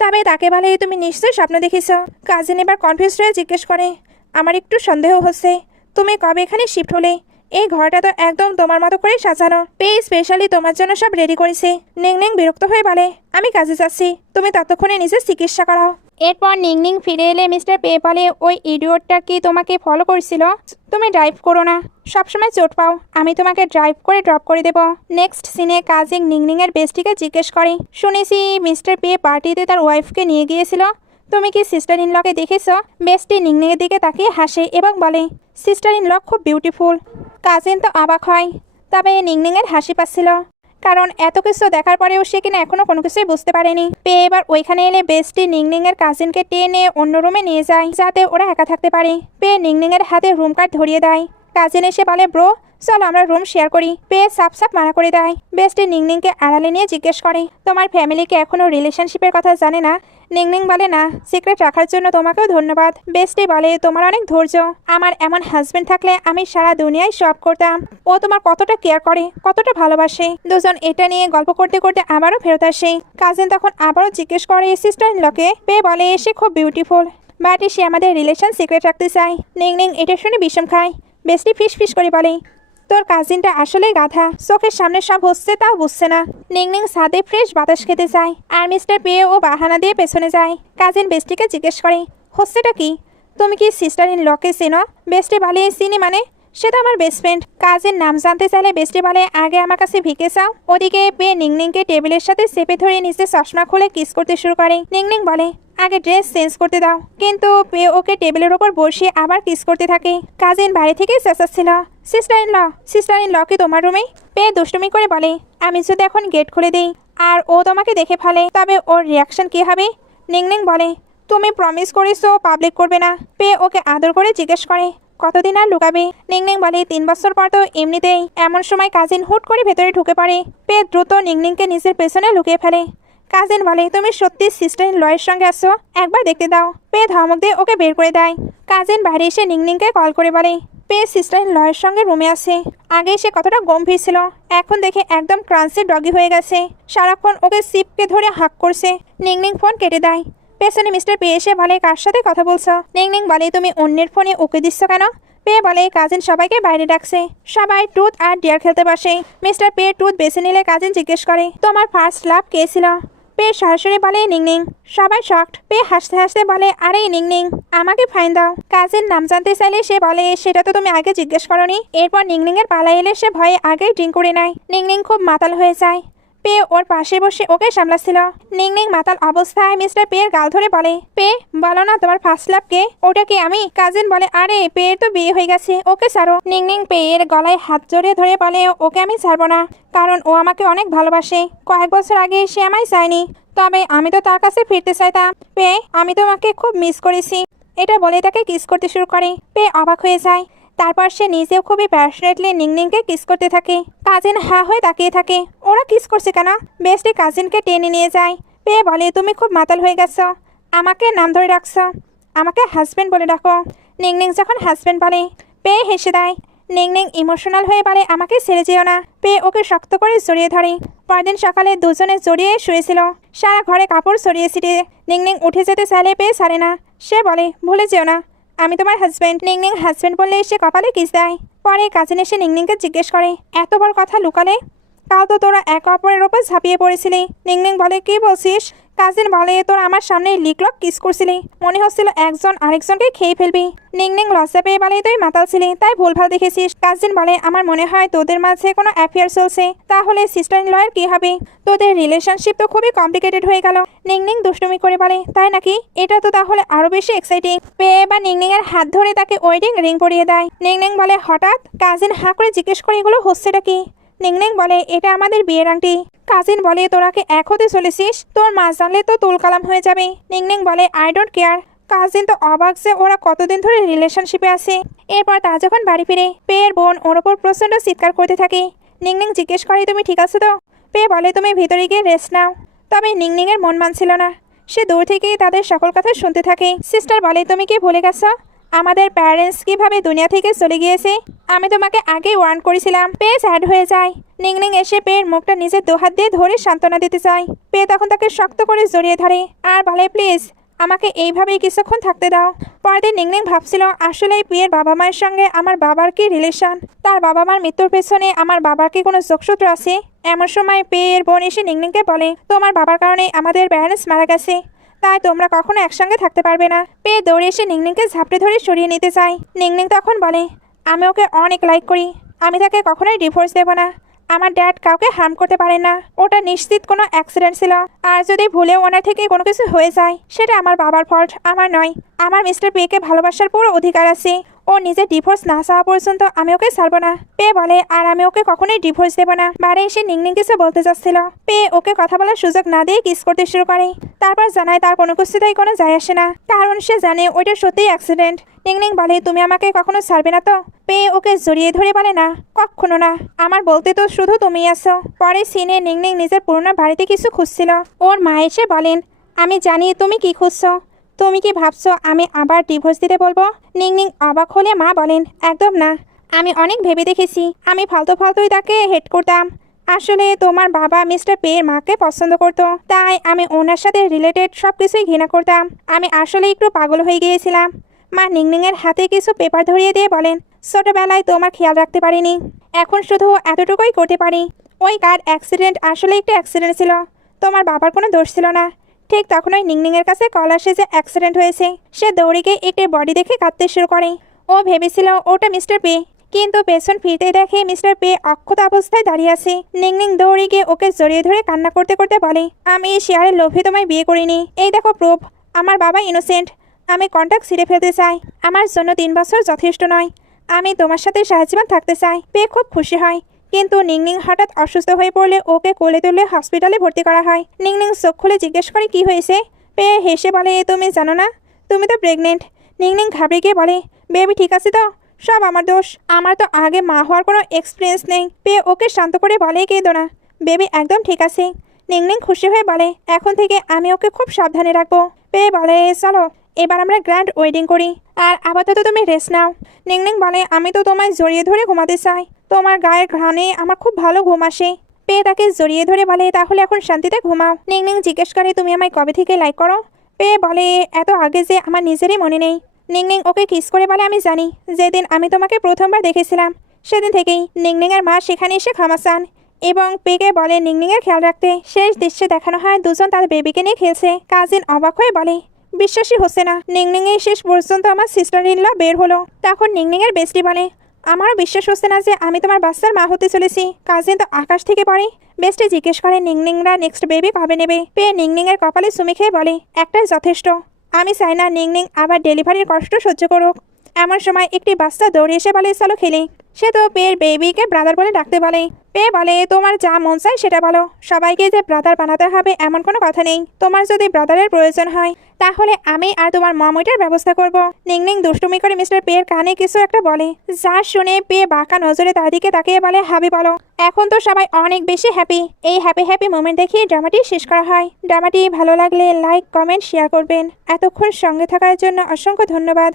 তবে তাকে বলে, তুমি নিশ্চয়ই স্বপ্ন দেখেছ। কাজিন এবার কনফিউজ হয়ে জিজ্ঞেস করে, আমার একটু সন্দেহ হচ্ছে, তুমি কবে এখানে শিফট হলে? এই ঘরটা তো একদম তোমার মতো করে সাজানো, পে স্পেশালি তোমার জন্য সব রেডি করেছে। নিংনিং বিরক্ত হয়ে বলে, আমি কাজে যাচ্ছি, তুমি ততক্ষণে নিজের চিকিৎসা করাও। এরপর নিংনিং ফিরে এলে মিস্টার পে বলে, ওই ইডিয়টটা কি তোমাকে ফলো করছিল? তুমি ড্রাইভ করো না, সবসময় চোট পাও, আমি তোমাকে ড্রাইভ করে ড্রপ করে দেবো। নেক্সট সিনে কাজিন নিংনিং এর বেস্টিকে জিজ্ঞেস করে, শুনেছি মিস্টার পে পার্টিতে তার ওয়াইফকে নিয়ে গিয়েছিল, তুমি কি সিস্টার ইন লকে দেখেছো? বেস্টি নিংনিং এর দিকে তাকিয়ে হাসে এবং বলে, সিস্টার ইন ল খুব বিউটিফুল। কাজিন তো অবাক হয়, তবে নিংনিং এর হাসি পাচ্ছিল, কারণ এত কিছু দেখার পরেও সে কিনা এখনো কোনো কিছুই বুঝতে পারেনি। পে এবার ওইখানে এলে বেস্টি নিংনিং এর কাজিনকে টেনে অন্য রুমে নিয়ে যায় যাতে ওরা একা থাকতে পারে। পে নিংনিং এর হাতে রুম কার্ড ধরিয়ে দেয়। কাজিন এসে বলে, ব্রো চলো আমরা রুম শেয়ার করি। পে সাপ সাপ মানা করে দেয়। বেস্টি নিংনিংকে আড়ালে নিয়ে জিজ্ঞেস করে, তোমার ফ্যামিলিকে এখনো রিলেশনশিপের কথা জানে না? নিংনিং বলে, না, সিক্রেট রাখার জন্য তোমাকেও ধন্যবাদ। বেস্টি বলে, তোমার অনেক ধৈর্য, আমার এমন হাজবেন্ড থাকলে আমি সারা দুনিয়ায় সব করতাম। ও তোমার কতটা কেয়ার করে, কতটা ভালোবাসে। দুজন এটা নিয়ে গল্প করতে করতে আবারও ফেরত আসে। কাজিন তখন আবারও জিজ্ঞেস করে সিস্টার ইন লকে। পে বলে, সে খুব বিউটিফুল, বাট সে আমাদের রিলেশন সিক্রেট রাখতে চায়। নিংনিং এটা শুনে বিষম খায়। বেস্টি ফিস ফিস করে বলে, তোর কাজিনটা আসলেই গাধা, চোখের সামনে সব হচ্ছে তাও বুঝছে না। নিংনিং ছাদে ফ্রেশ বাতাস খেতে যায় আর মিস্টার পে ও বাহানা দিয়ে পেছনে যায়। কাজিন বেস্টিকে জিজ্ঞেস করে, হচ্ছেটা কি? তুমি কি সিস্টার ইন লকে চেনো? বেস্টি বলে, চিনি মানে, সে তো আমার বেস্ট ফ্রেন্ড। কাজিন নাম জানতে চাইলে বেস্টি বলে, আগে আমার কাছে ভিকে চাও। ওদিকে পে নিংনিংকে টেবিলের সাথে চেপে ধরে নিচে চশমা খুলে কিস করতে শুরু করে। নিংনিং বলে, আগে ড্রেস চেঞ্জ করতে দাও, কিন্তু পে ওকে টেবিলের ওপর বসিয়ে আবার কিস করতে থাকে। কাজিন বাইরে থেকে চেঁচাচ্ছিল, সিস্টার ইন ল কি তোমার রুমে? পে দুষ্টুমি করে বলে, আমি যদি এখন গেট খুলে দিই আর ও তোমাকে দেখে ফেলে, তবে ওর রিয়াকশন কি হবে? নিংনিং বলে, তুমি প্রমিস করেছো পাবলিক করবে না। পে ওকে আদর করে জিজ্ঞেস করে, কতদিন আর লুকাবে? নিংনিং বলে, 3 বছর পর তো এমনিতেই। এমন সময় কাজিন হুট করে ভেতরে ঢুকে পড়ে। পে দ্রুত নিংনিংকে নিজের পেছনে লুকিয়ে ফেলে। কাজিন বলে, তুমি সত্যি সিস্টার ইন লয়ের সঙ্গে আসছো, একবার দেখতে দাও। পে ধমক দিয়ে ওকে বের করে দেয়। কাজিন বাইরে এসে নিংনিংকে কল করে বলে, পে সিস্টার ইন লয়ের সঙ্গে রুমে আছে। আগে সে কতটা গম্ভীর ছিল, এখন দেখে একদম ক্রান্সি ডগি হয়ে গেছে, সারাক্ষণ ওকে সিপকে ধরে হাক করছে। নিংনিং ফোন কেটে দেয়। পেছনে মিস্টার পে এসে বলে, কার সাথে কথা বলছো? নিংনিং বলে, তুমি অন্যের ফোনে ওকে দিচ্ছ কেন? পে বলে কাজিন সবাইকে বাইরে ডাকছে। সবাই ট্রুথ আর ডিয়ার খেলতে বসে। মিস্টার পে ট্রুথ বেছে নিলে কাজিন জিজ্ঞেস করে, তোমার ফার্স্ট লাভ কে ছিল? পে সরাসরি বলে নিংনিং। সবাই শকড। পে হাসতে হাসতে বলে, আরে নিংনিং, আমাকে ফাইন দাও। কাজিন নাম জানতে চাইলে সে বলে, সেটা তো তুমি আগে জিজ্ঞেস করনি। এরপর নিংনিং এর পালা এলে সে ভয়ে আগেই ড্রিঙ্ক করে নেয়। নিংনিং খুব মাতাল হয়ে যায়। পে ওর পাশে বসে ওকে সামলাচ্ছিল। নিংনিং মাতাল অবস্থায় মিস্টার পে এর গাল ধরে বলে, পে বলো না তোমার ফার্স্ট লাভ কে? ওটা কি আমি? কাজিন বলে, আরে পে এর তো বিয়ে হয়ে গেছে, ওকে ছাড়ো। নিংনিং পে এর গলায় হাত জড়িয়ে ধরে বলে, ওকে আমি ছাড়বো না, কারণ ও আমাকে অনেক ভালোবাসে। কয়েক বছর আগে সে আমায় চায়নি, তবে আমি তো তার কাছে ফিরতে চাইতাম। পে আমি তোমাকে খুব মিস করেছি। এটা বলে তাকে কিস করতে শুরু করে। পে অবাক হয়ে যায়। তারপর সে নিজেও খুবই প্যাশনেটলি নিংনিংকে কিস করতে থাকে। কাজিন হা হয়ে তাকিয়ে থাকে। ওরা কিস করছে কেন? বেস্টি কাজিনকে টেনে নিয়ে যায়। পে বলে, তুমি খুব মাতাল হয়ে গেছো, আমাকে নাম ধরে রাখছো, আমাকে হাজব্যান্ড বলে ডাকো। নিংনিং যখন হাজব্যান্ড বলে, পে হেসে দেয়। নিংনিং ইমোশনাল হয়ে বলে, আমাকে ছেড়ে যেও না। পে ওকে শক্ত করে জড়িয়ে ধরে। পরদিন সকালে দুজনে জড়িয়ে শুয়েছিল। সারা ঘরে কাপড় ছড়িয়ে ছিটিয়ে। নিংনিং উঠে যেতে চাইলে পে ছাড়ে না। সে বলে, ভুলে যেও না, আমি তোমার হাজব্যান্ড। নিংনিং হাজব্যান্ড বললে সে কপালে কিস দেয়। পরে কাজিন এসে নিংনিংকে জিজ্ঞেস করে, এত বড় কথা লুকালে? কাল তো তোরা একে অপরের ওপর ঝাঁপিয়ে পড়েছিলি। নিংনিং বলে, কি বলছিস? কাজিন বলে, তোর আমার সামনে লিকলক কিস করছিলি, মনে হচ্ছিল একজন আরেকজনকে খেয়ে ফেলবি। নিংনিং লজ্জা পেয়ে বলে, তুই মাতাল ছিলি, তাই ভুলভাল দেখেছিস। কাজিন বলে, আমার মনে হয় তোদের মাঝে কোনো অ্যাফেয়ার চলছে। তাহলে সিস্টার ইন লয়ের কি হবে? তোদের রিলেশনশিপ তো খুবই কমপ্লিকেটেড হয়ে গেল। নিংনিং দুষ্টুমি করে বলে, তাই নাকি? এটা তো তাহলে আরো বেশি এক্সাইটিং। পে বা নিংনিং এর হাত ধরে তাকে ওয়েডিং রিং পরিয়ে দেয়। নিংনিং বলে, হঠাৎ? কাজিন হাঁ করে জিজ্ঞেস করে, এগুলো হচ্ছেটা কি? নিংনিং বলে, এটা আমাদের বিয়ের আংটি। কাজিন বলে, তোরা কি এক হতে চলেছিস? তোর মাছ জানলে তো তুলকালাম হয়ে যাবে। নিংনিং বলে, আই ডোন্ট কেয়ার। কাজিন তো অবাক যে ওরা কতদিন ধরে রিলেশনশিপে আছে। এরপর তারা যখন বাড়ি ফিরে, পেয়ের বোন ওর ওপর প্রচণ্ড চিৎকার করতে থাকে। নিংনিং জিজ্ঞেস করে, তুমি ঠিক আছো তো? পে বলে, তুমি ভিতরে গিয়ে রেস্ট নাও। তবে নিংনিং এর মন মানছিল না। সে দূর থেকেই তাদের সকল কথা শুনতে থাকে। সিস্টার বলে, তুমি কি ভুলে গেছো আমাদের প্যারেন্টস কিভাবে দুনিয়া থেকে চলে গিয়েছে? আমি তোমাকে আগেই ওয়ার্ন করেছিলাম। পে স্যাড হয়ে যায়। নিংনিং এসে পেয়ের মুখটা নিজের দুহাত দিয়ে ধরে সান্ত্বনা দিতে চায়। পে তখন তাকে শক্ত করে জড়িয়ে ধরে আর বলে, প্লিজ আমাকে এইভাবেই কিছুক্ষণ থাকতে দাও। পরদিন নিংনিং ভাবছিল, আসলে পেয়ের বাবা মায়ের সঙ্গে আমার বাবার কি রিলেশন? তার বাবা মার মৃত্যুর পেছনে আমার বাবার কি কোনো যোগসূত্র আছে? এমন সময় পেয়ের বোন এসে নিংনিংকে বলে, তোমার বাবার কারণে আমাদের প্যারেন্টস মারা গেছে, তাই তোমরা কখনো একসঙ্গে থাকতে পারবে না। পে দৌড়ে এসে নিংনিংকে ঝাপটে ধরে সরিয়ে নিতে চায়। নিংনিং তখন বলে, আমি ওকে অনেক লাইক করি, আমি তাকে কখনোই ডিভোর্স দেব না। আমার ড্যাড কাউকে হার্ম করতে পারে না, ওটা নিশ্চিত কোনো অ্যাক্সিডেন্ট ছিল। আর যদি ভুলেও ওনার থেকে কোনো কিছু হয়ে যায়, সেটা আমার বাবার ফল্ট, আমার নয়। আমার মিস্টার পেকে ভালোবাসার পুরো অধিকার আছে। ও নিজে ডিভোর্স না চাওয়া পর্যন্ত আমি ওকে ছাড়বো না। পে বলে, আর আমি ওকে কখনোই ডিভোর্স দেবো না। বারে এসে নিংনিং কিছু বলতে চাচ্ছিল। পে ওকে কথা বলার সুযোগ না দিয়ে কিস করতে শুরু করে। তারপর জানায় তার কোনো কিছুতেই কোনো যায় আসে না, কারণ সে জানে ওইটা সত্যিই অ্যাক্সিডেন্ট। নিংনিং বলে, তুমি আমাকে কখনো ছাড়বে না তো? পে ওকে জড়িয়ে ধরে বলে, না, কখনো না, আমার বলতে তো শুধু তুমিই আছো। পরে সিনে নিংনিং নিজের পুরোনো বাড়িতে কিছু খুঁজছিল। ওর মা এসে বলেন, আমি জানি তুমি কি খুঁজছো। তুমি কি ভাবছো আমি আবার ডিভোর্স দিতে বলবো? নিংনিং অবাক হলে মা বলেন, একদম না, আমি অনেক ভেবে দেখেছি, আমি ফালতুই তাকে হেট করতাম। আসলে তোমার বাবা মিস্টার পেয়ের মাকে পছন্দ করতো, তাই আমি ওনার সাথে রিলেটেড সব কিছুই ঘৃণা করতাম। আমি আসলে একটু পাগল হয়ে গিয়েছিলাম। মা নিংনিংয়ের হাতে কিছু পেপার ধরিয়ে দিয়ে বলেন, ছোটবেলায় তোমার খেয়াল রাখতে পারিনি, এখন শুধু এতটুকুই করতে পারি। ওই কার অ্যাক্সিডেন্ট আসলে একটা অ্যাক্সিডেন্ট ছিল, তোমার বাবার কোনো দোষ ছিল না। ঠিক তখনই নিংনিংয়ের কাছে কল আসে যে অ্যাক্সিডেন্ট হয়েছে। সে দৌড়ে গিয়ে একটি বডি দেখে কাঁদতে শুরু করে। ও ভেবেছিল ওটা মিস্টার পে, কিন্তু পেছন ফিরতে দেখে মিস্টার পে অক্ষত অবস্থায় দাঁড়িয়ে আছে। নিংনিং দৌড়ে গিয়ে ওকে জড়িয়ে ধরে কান্না করতে করতে বলে, আমি এই শেয়ারের লোভে তোমায় বিয়ে করিনি। এই দেখো প্রুফ, আমার বাবা ইনোসেন্ট। আমি কন্ট্যাক্ট ছিঁড়ে ফেলতে চাই, আমার জন্য 3 বছর যথেষ্ট নয়, আমি তোমার সাথে সারা জীবন থাকতে চাই। পে খুব খুশি হয়, কিন্তু নিংনিং হঠাৎ অসুস্থ হয়ে পড়লে ওকে কোলে তুলে হসপিটালে ভর্তি করা হয়। নিংনিং চোখ খুলে জিজ্ঞেস করে, কি হয়েছে? পে হেসে বলে, তুমি জানো না, তুমি তো প্রেগনেন্ট। নিংনিং ঘাবড়ে গিয়ে বলে, বেবি ঠিক আছে তো? সব আমার দোষ, আমার তো আগে মা হওয়ার কোনো এক্সপিরিয়েন্স নেই। পে ওকে শান্ত করে বলে, কেঁদো না, বেবি একদম ঠিক আছে। নিংনিং খুশি হয়ে বলে, এখন থেকে আমি ওকে খুব সাবধানে রাখবো। পে বলে, চলো এবার আমরা গ্র্যান্ড ওয়েডিং করি, আর আপাতত তুমি রেস্ট নাও। নিংনিং বলে, আমি তো তোমায় জড়িয়ে ধরে ঘুমাতে চাই, তোমার গায়ের ঘ্রাণে আমার খুব ভালো ঘুম আসে। পে তাকে জড়িয়ে ধরে বলে, তাহলে এখন শান্তিতে ঘুমাও। নিংনিং জিজ্ঞেস করে, তুমি আমায় কবে থেকে লাইক করো? পে বলে, এত আগে যে আমার নিজেরই মনে নেই। নিংনিং ওকে কিস করে বলে, আমি জানি যেদিন আমি তোমাকে প্রথমবার দেখেছিলাম সেদিন থেকেই নিংনিংয়ের মা সেখানে এসে ক্ষমা চান এবং পেকে বলে নিংনিংয়ের খেয়াল রাখতে। শেষ দৃশ্যে দেখানো হয় দুজন তার বেবিকে নিয়ে খেলছে। কাজিন অবাক হয়ে বলে, বিশ্বাসই হচ্ছে না নিংনিংয়ের শেষ পর্যন্ত আমার সিস্টার ইন ল বের হলো। তখন নিংনিংয়ের বেস্টি বলে, আমারও বিশ্বাস হচ্ছে না যে আমি তোমার বাচ্চার মা হতে চলেছি। কাজিন তো আকাশ থেকে পড়ে। বেস্টি জিজ্ঞেস করে নিংনিংরা নেক্সট বেবি কবে নেবে। পেয়ে নিংনিংয়ের কপালে চুমি খেয়ে বলে, একটাই যথেষ্ট। আমি চাই না নিংনিং আবার ডেলিভারির কষ্ট সহ্য করুক। এমন সময় একটি বাচ্চা দৌড়ে এসে বলে, চলো খেলি। সে তো পেয়ের বেবিকে ব্রাদার বলে ডাকতে বলে। পেয়ে বলে, তোমার যা মন চায় সেটা বলো, সবাইকে যে ব্রাদার বানাতে হবে এমন কোনো কথা নেই। তোমার যদি ব্রাদারের প্রয়োজন হয় তাহলে আমি আর তোমার মম ওইটার ব্যবস্থা করব। নিংনিং দুষ্টুমি করে মিস্টার পেয়ের কানে কিছু একটা বলে, যা শুনে পেয়ে বাঁকা নজরে তার দিকে তাকিয়ে বলে, হাবি বলো। এখন তো সবাই অনেক বেশি হ্যাপি। এই হ্যাপি মোমেন্ট দেখিয়ে ড্রামাটি শেষ করা হয়। ড্রামাটি ভালো লাগলে লাইক, কমেন্ট, শেয়ার করবেন। এতক্ষণ সঙ্গে থাকার জন্য অসংখ্য ধন্যবাদ।